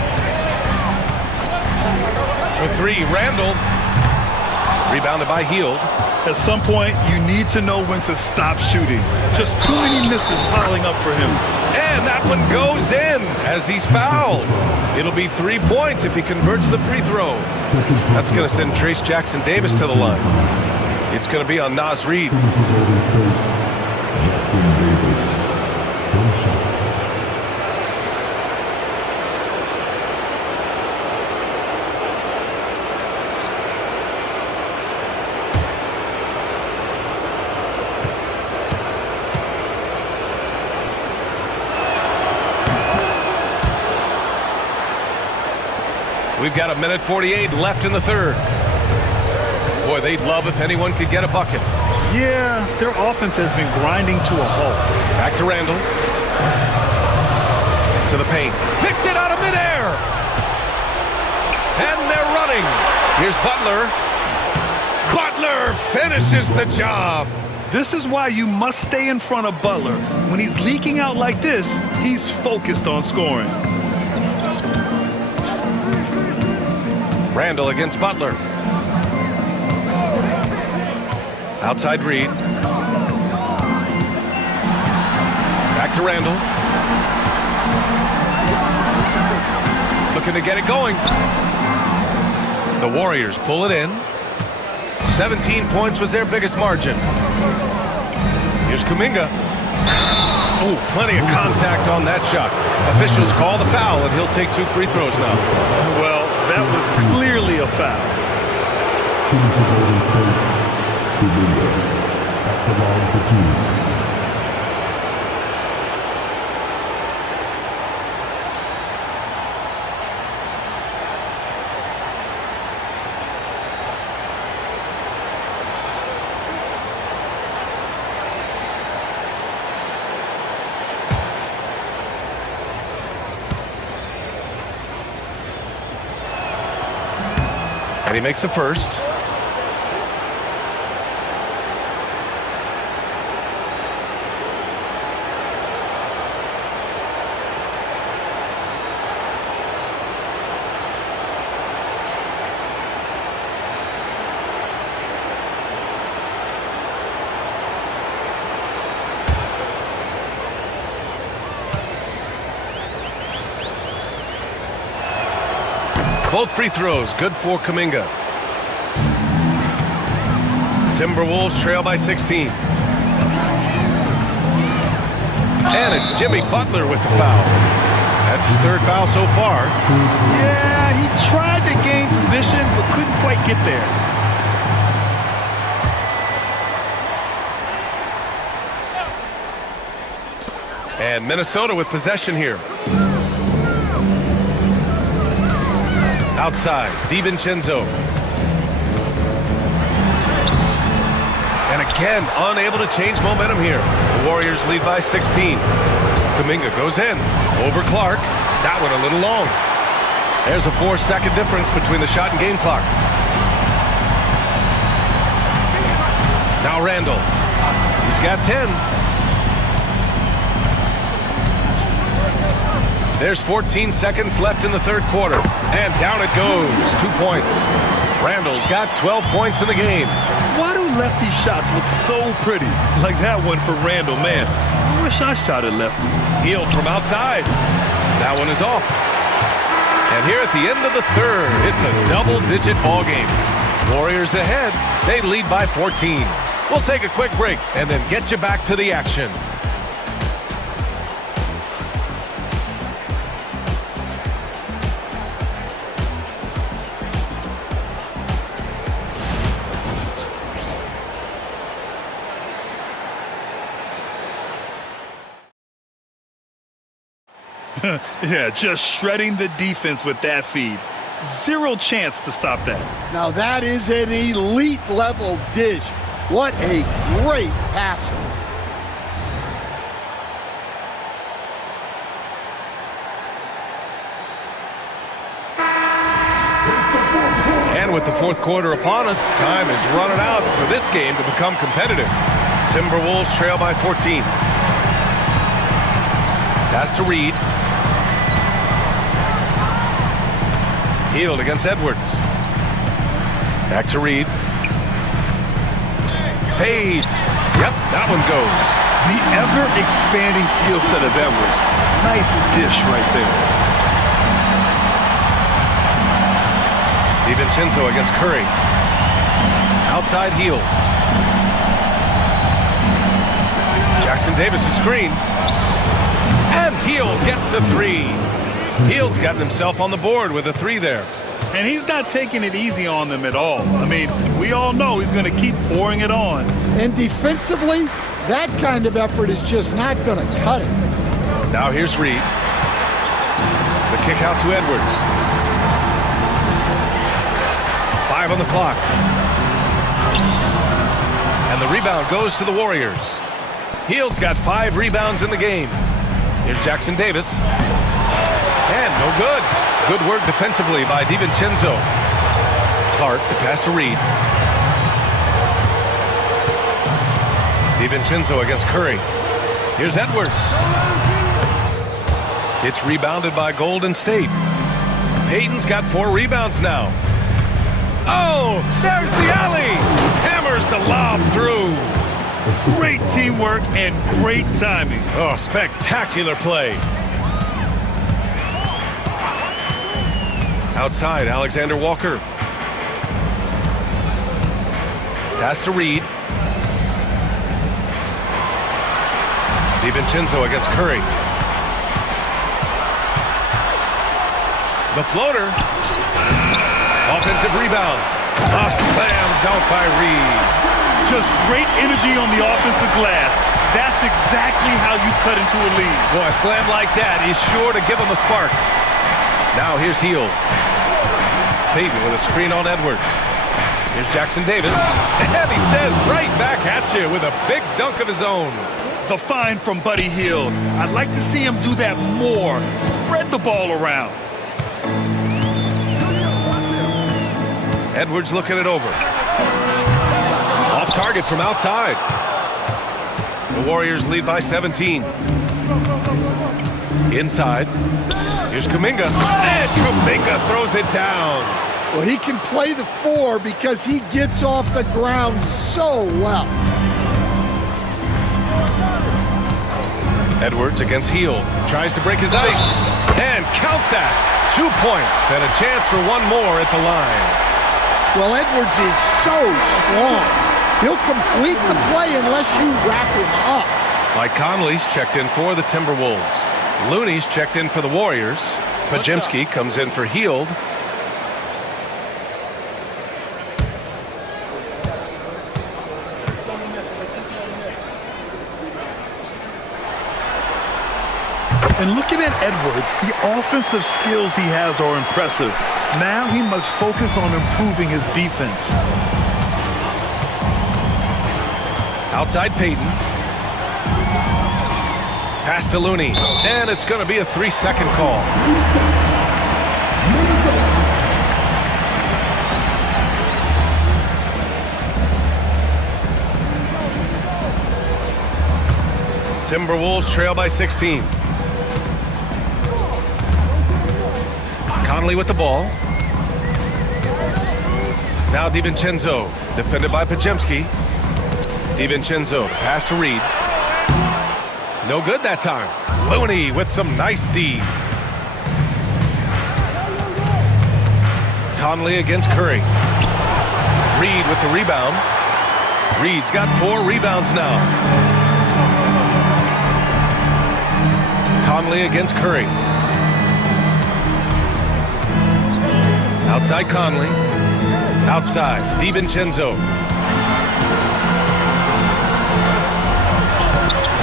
For 3, Randall. Rebounded by Hield. At some point, you need to know when to stop shooting. Just too many misses piling up for him. And that one goes in as he's fouled. It'll be 3 points if he converts the free throw. That's going to send Trace Jackson Davis to the line. It's going to be on Naz Reid. Jackson Davis, 1 shot. We've got 1:48 left in the 3rd. Boy, they'd love if anyone could get a bucket. Yeah, their offense has been grinding to a halt. Back to Randall. To the paint. Picked it out of midair. And they're running. Here's Butler. Butler finishes the job. This is why you must stay in front of Butler. When he's leaking out like this, he's focused on scoring. Randall against Butler. Outside Reed. Back to Randall. Looking to get it going. The Warriors pull it in. 17 points was their biggest margin. Here's Kuminga. Oh, plenty of contact on that shot. Officials call the foul, and he'll take 2 free throws now. Well, that was clearly a foul. Golden State, Kuminga, at the line for 2. And he makes the first. Both free throws, good for Kuminga. Timberwolves trail by 16. And it's Jimmy Butler with the foul. That's his 3rd foul so far. Yeah, he tried to gain position, but couldn't quite get there. And Minnesota with possession here. Outside, DiVincenzo. Again, unable to change momentum here. The Warriors lead by 16. Kuminga goes in. Over Clark. That one a little long. There's a 4-second difference between the shot and game clock. Now Randall. He's got 10. There's 14 seconds left in the third quarter. And down it goes. 2 points. Randall's got 12 points in the game. Why do lefty shots look so pretty? Like that one for Randall, man. I wish I shot it lefty. Hield from outside. That one is off. And here at the end of the third, it's a double-digit ball game. Warriors ahead. They lead by 14. We'll take a quick break and then get you back to the action. Yeah, just shredding the defense with that feed. Zero chance to stop that. Now that is an elite level dish. What a great passer. And with the fourth quarter upon us, time is running out for this game to become competitive. Timberwolves trail by 14. Pass to Reed. Hield against Edwards. Back to Reed. Fades. Yep, that one goes. The ever-expanding skill set of Edwards. Nice dish right there. DiVincenzo against Curry. Outside Hield. Jackson Davis' screen. And Hield gets a three. Hield's gotten himself on the board with a three there. And he's not taking it easy on them at all. I mean, we all know he's going to keep pouring it on. And defensively, that kind of effort is just not going to cut it. Now here's Reed. The kick out to Edwards. 5 on the clock. And the rebound goes to the Warriors. Hield's got 5 rebounds in the game. Here's Jackson Davis. And no good. Good work defensively by DiVincenzo. Clark, the pass to Reed. DiVincenzo against Curry. Here's Edwards. It's rebounded by Golden State. Payton's got 4 rebounds now. Oh, there's the alley. Hammers the lob through. Great teamwork and great timing. Oh, spectacular play. Outside, Alexander Walker. Pass to Reed. DiVincenzo against Curry. The floater. Offensive rebound. A slam dunk by Reed. Just great energy on the offensive glass. That's exactly how you cut into a lead. Boy, a slam like that is sure to give him a spark. Now here's Hield. Payton with a screen on Edwards. Here's Jackson Davis. And he says right back at you with a big dunk of his own. The find from Buddy Hield. I'd like to see him do that more. Spread the ball around. Edwards looking it over. Off target from outside. The Warriors lead by 17. Inside. Here's Kuminga. And Kuminga throws it down. Well, he can play the 4 because he gets off the ground so well. Edwards against Hield. Tries to break his ice. And count that. 2 points and a chance for one more at the line. Well, Edwards is so strong. He'll complete the play unless you wrap him up. Mike Conley's checked in for the Timberwolves. Looney's checked in for the Warriors. Pajimski comes in for Hield. And looking at Edwards, the offensive skills he has are impressive. Now he must focus on improving his defense. Outside Payton. Pass to Looney. And it's going to be a 3-second call. Timberwolves trail by 16. Conley with the ball. Now DiVincenzo, defended by Podziemski. DiVincenzo, pass to Reed. No good that time. Looney with some nice D. Conley against Curry. Reed with the rebound. Reed's got 4 rebounds now. Conley against Curry. Outside Conley. Outside DiVincenzo.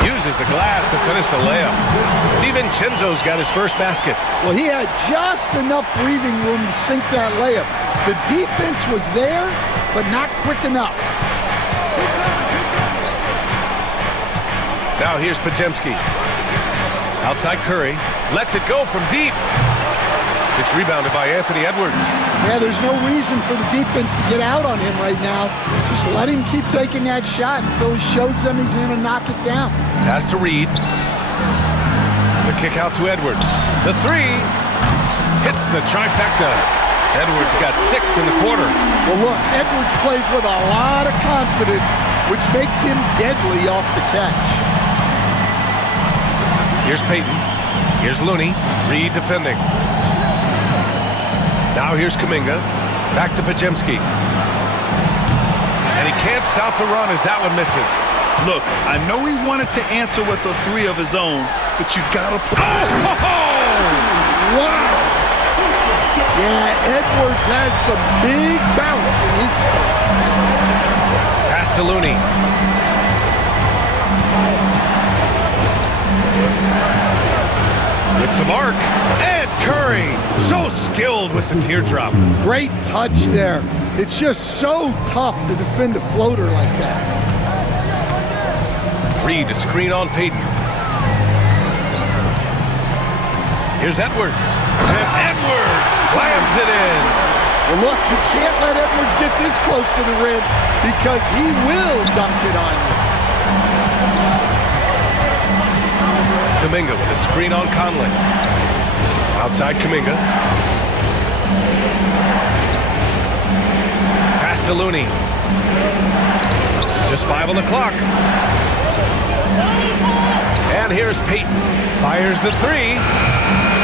Uses the glass to finish the layup. DiVincenzo's got his first basket. Well, he had just enough breathing room to sink that layup. The defense was there, but not quick enough. Now here's Podziemski. Outside Curry. Lets it go from deep. It's rebounded by Anthony Edwards. Yeah, there's no reason for the defense to get out on him right now. Just let him keep taking that shot until he shows them he's going to knock it down. Pass to Reed. The kick out to Edwards. The 3 hits the trifecta. Edwards got 6 in the quarter. Well, look, Edwards plays with a lot of confidence, which makes him deadly off the catch. Here's Payton. Here's Looney. Reed defending. Now here's Kuminga. Back to Podziemski. And he can't stop the run as that one misses. Look, I know he wanted to answer with a 3 of his own, but you gotta put... Wow! Yeah, Edwards has some big bounce in his step. Pass to Looney. With some arc. And Curry. So skilled with the teardrop. Great touch there. It's just so tough to defend a floater like that. Reed to screen on Payton. Here's Edwards. And Edwards slams it in. Well, look, you can't let Edwards get this close to the rim because he will dunk it on you. Kuminga with a screen on Conley. Outside Kuminga. Pass to Looney. Just 5 on the clock. And here's Payton. Fires the 3.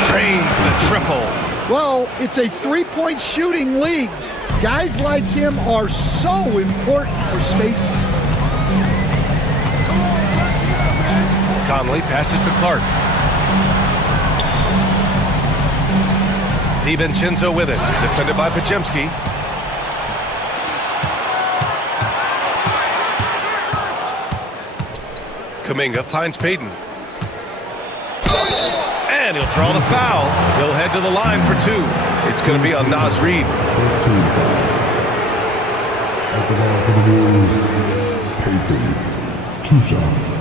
Drains the triple. Well, it's a three-point shooting league. Guys like him are so important for spacing. Conley passes to Clark. DiVincenzo with it. Defended by Podziemski. Kuminga finds Payton. And he'll draw the foul. He'll head to the line for 2. It's going to be on Naz Reid. First team foul. At the line for the Wolves, Payton. 2 shots.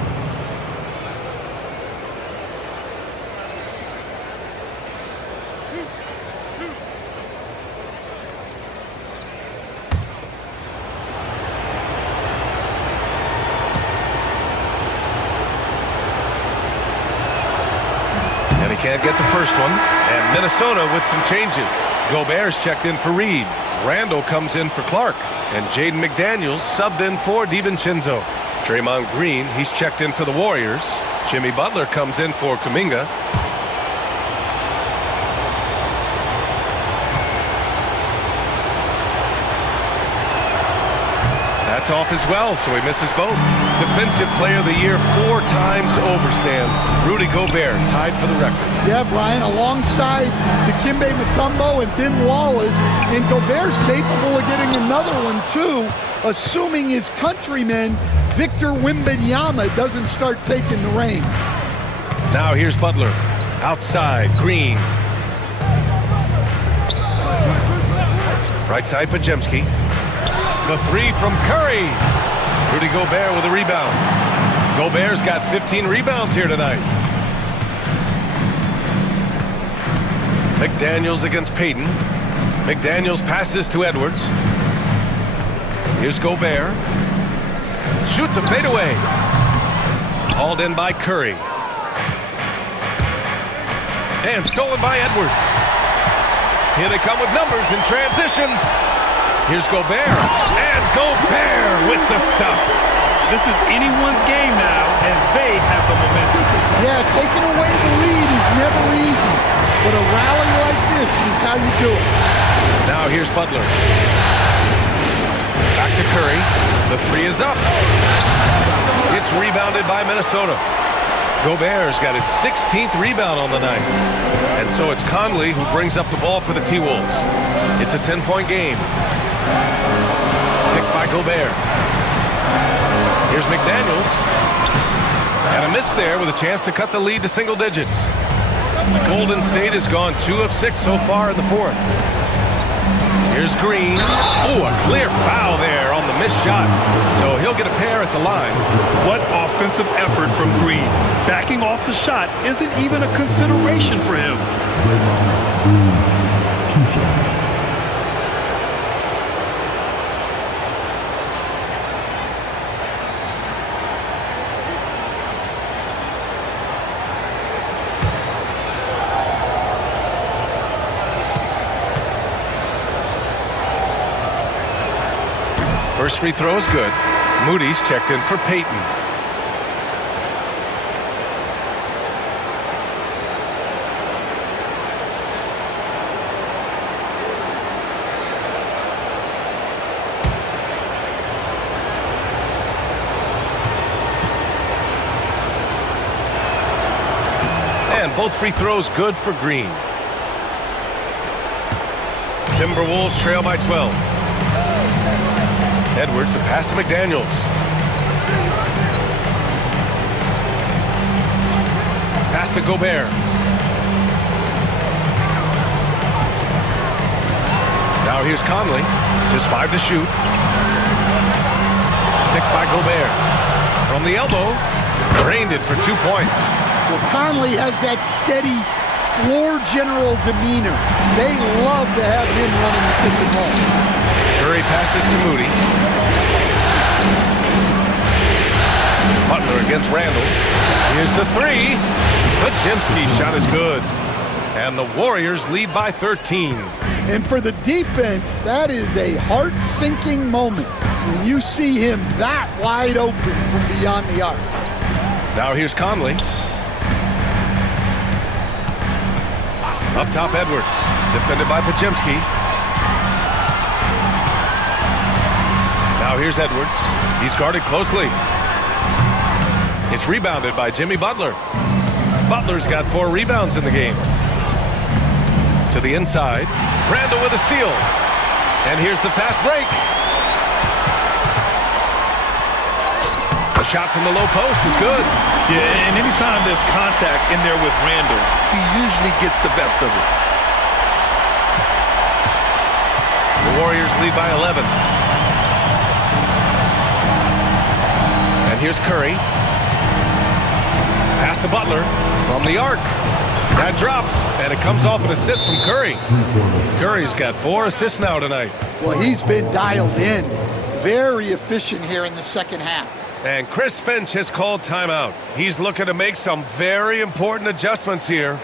Can't get the first one. And Minnesota with some changes. Gobert's checked in for Reed. Randall comes in for Clark. And Jaden McDaniels subbed in for DiVincenzo. Draymond Green, he's checked in for the Warriors. Jimmy Butler comes in for Kuminga. That's off as well, so he misses both. Defensive Player of the Year 4 times over, Stan. Rudy Gobert tied for the record. Yeah, Brian, alongside Dikembe Mutombo and Ben Wallace, and Gobert's capable of getting another one too, assuming his countryman Victor Wembanyama doesn't start taking the reins. Now here's Butler. Outside, Green. Right side, Podziemski. The 3 from Curry. Rudy Gobert with a rebound. Gobert's got 15 rebounds here tonight. McDaniels against Payton. McDaniels passes to Edwards. Here's Gobert. Shoots a fadeaway. Hauled in by Curry. And stolen by Edwards. Here they come with numbers in transition. Here's Gobert. And Gobert with the stuff. This is anyone's game now, and they have the momentum. Yeah, taking away the lead is never easy, but a rally like this is how you do it. Now here's Butler. Back to Curry. The three is up. It's rebounded by Minnesota. Gobert's got his 16th rebound on the night. And so it's Conley who brings up the ball for the T-Wolves. It's a 10-point game. Picked by Gobert. Here's McDaniels. And a miss there with a chance to cut the lead to single digits. Golden State has gone 2 of 6 so far in the fourth. Here's Green. Oh, a clear foul there on the missed shot. So he'll get a pair at the line. What offensive effort from Green. Backing off the shot isn't even a consideration for him. Draymond Green, 2 shots. First free throw is good. Moody's checked in for Payton. And both free throws good for Green. Timberwolves trail by 12. Edwards, the pass to McDaniels. Pass to Gobert. Now here's Conley. Just 5 to shoot. Picked by Gobert. From the elbow. Drained it for 2 points. Well, Conley has that steady floor general demeanor. They love to have him running the pick and roll. Curry passes to Moody. Butler against Randall. Here's the three. Pajemski's shot is good. And the Warriors lead by 13. And for the defense, that is a heart-sinking moment when you see him that wide open from beyond the arc. Now here's Conley. Up top, Edwards. Defended by Pajemski. Now here's Edwards. He's guarded closely. It's rebounded by Jimmy Butler. Butler's got 4 rebounds in the game. To the inside. Randall with a steal. And here's the fast break. A shot from the low post is good. Yeah, and anytime there's contact in there with Randall, he usually gets the best of it. The Warriors lead by 11. And here's Curry. Pass to Butler from the arc. That drops, and it comes off an assist from Curry. Curry's got 4 assists now tonight. Well, he's been dialed in. Very efficient here in the second half. And Chris Finch has called timeout. He's looking to make some very important adjustments here.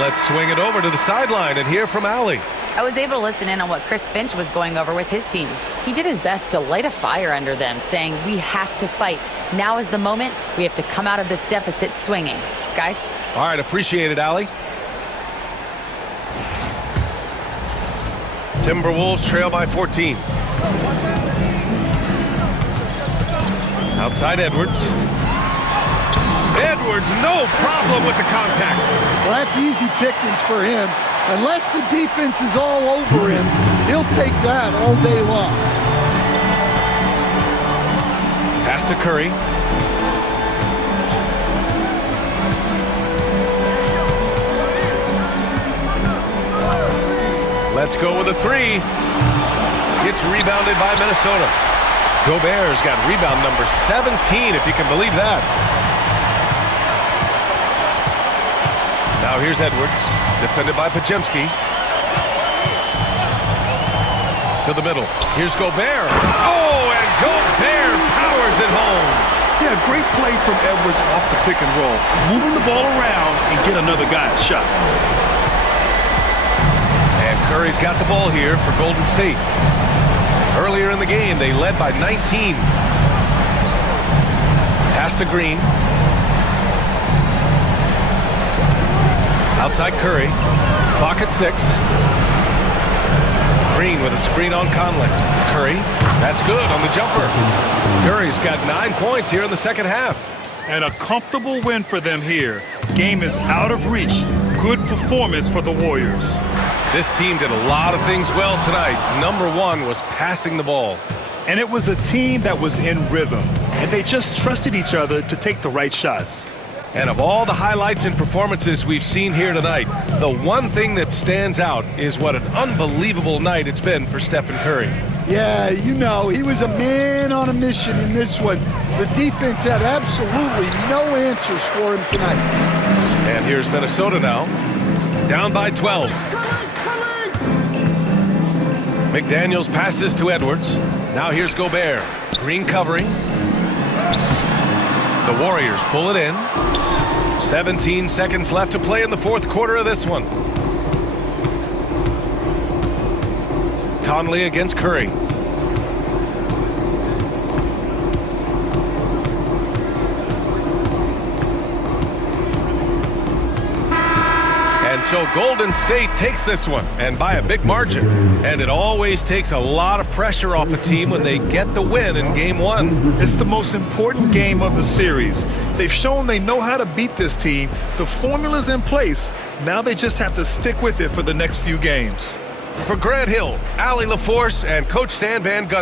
let's swing it over to the sideline and hear from Allie. I was able to listen in on what Chris Finch was going over with his team. He did his best to light a fire under them, saying, we have to fight. Now is the moment. We have to come out of this deficit swinging. Guys? All right, appreciate it, Allie. Timberwolves trail by 14. Outside Edwards. Edwards, no problem with the contact. Well, that's easy pickings for him. Unless the defense is all over him, he'll take that all day long. Pass to Curry. Let's go with a three. It's rebounded by Minnesota. Gobert's got rebound number 17, if you can believe that. Now here's Edwards, defended by Pajemski. To the middle. Here's Gobert. Oh, and Gobert powers it home. Yeah, great play from Edwards off the pick and roll. Moving the ball around and get another guy a shot. And Curry's got the ball here for Golden State. Earlier in the game, they led by 19. Pass to Green. Outside Curry. Clock at 6. Green with a screen on Conley. Curry. That's good on the jumper. Curry's got 9 points here in the second half. And a comfortable win for them here. Game is out of reach. Good performance for the Warriors. This team did a lot of things well tonight. Number one was passing the ball. And it was a team that was in rhythm. And they just trusted each other to take the right shots. And of all the highlights and performances we've seen here tonight, the one thing that stands out is what an unbelievable night it's been for Stephen Curry. Yeah, you know, he was a man on a mission in this one. The defense had absolutely no answers for him tonight. And here's Minnesota now, down by 12. McDaniels passes to Edwards. Now here's Gobert. Green covering. The Warriors pull it in. 17 seconds left to play in the fourth quarter of this one. Conley against Curry. And so Golden State takes this one, and by a big margin. And it always takes a lot of pressure off a team when they get the win in game one. It's the most important game of the series. They've shown they know how to beat this team. The formula's in place. Now they just have to stick with it for the next few games. For Grant Hill, Allie LaForce, and Coach Stan Van Gundy.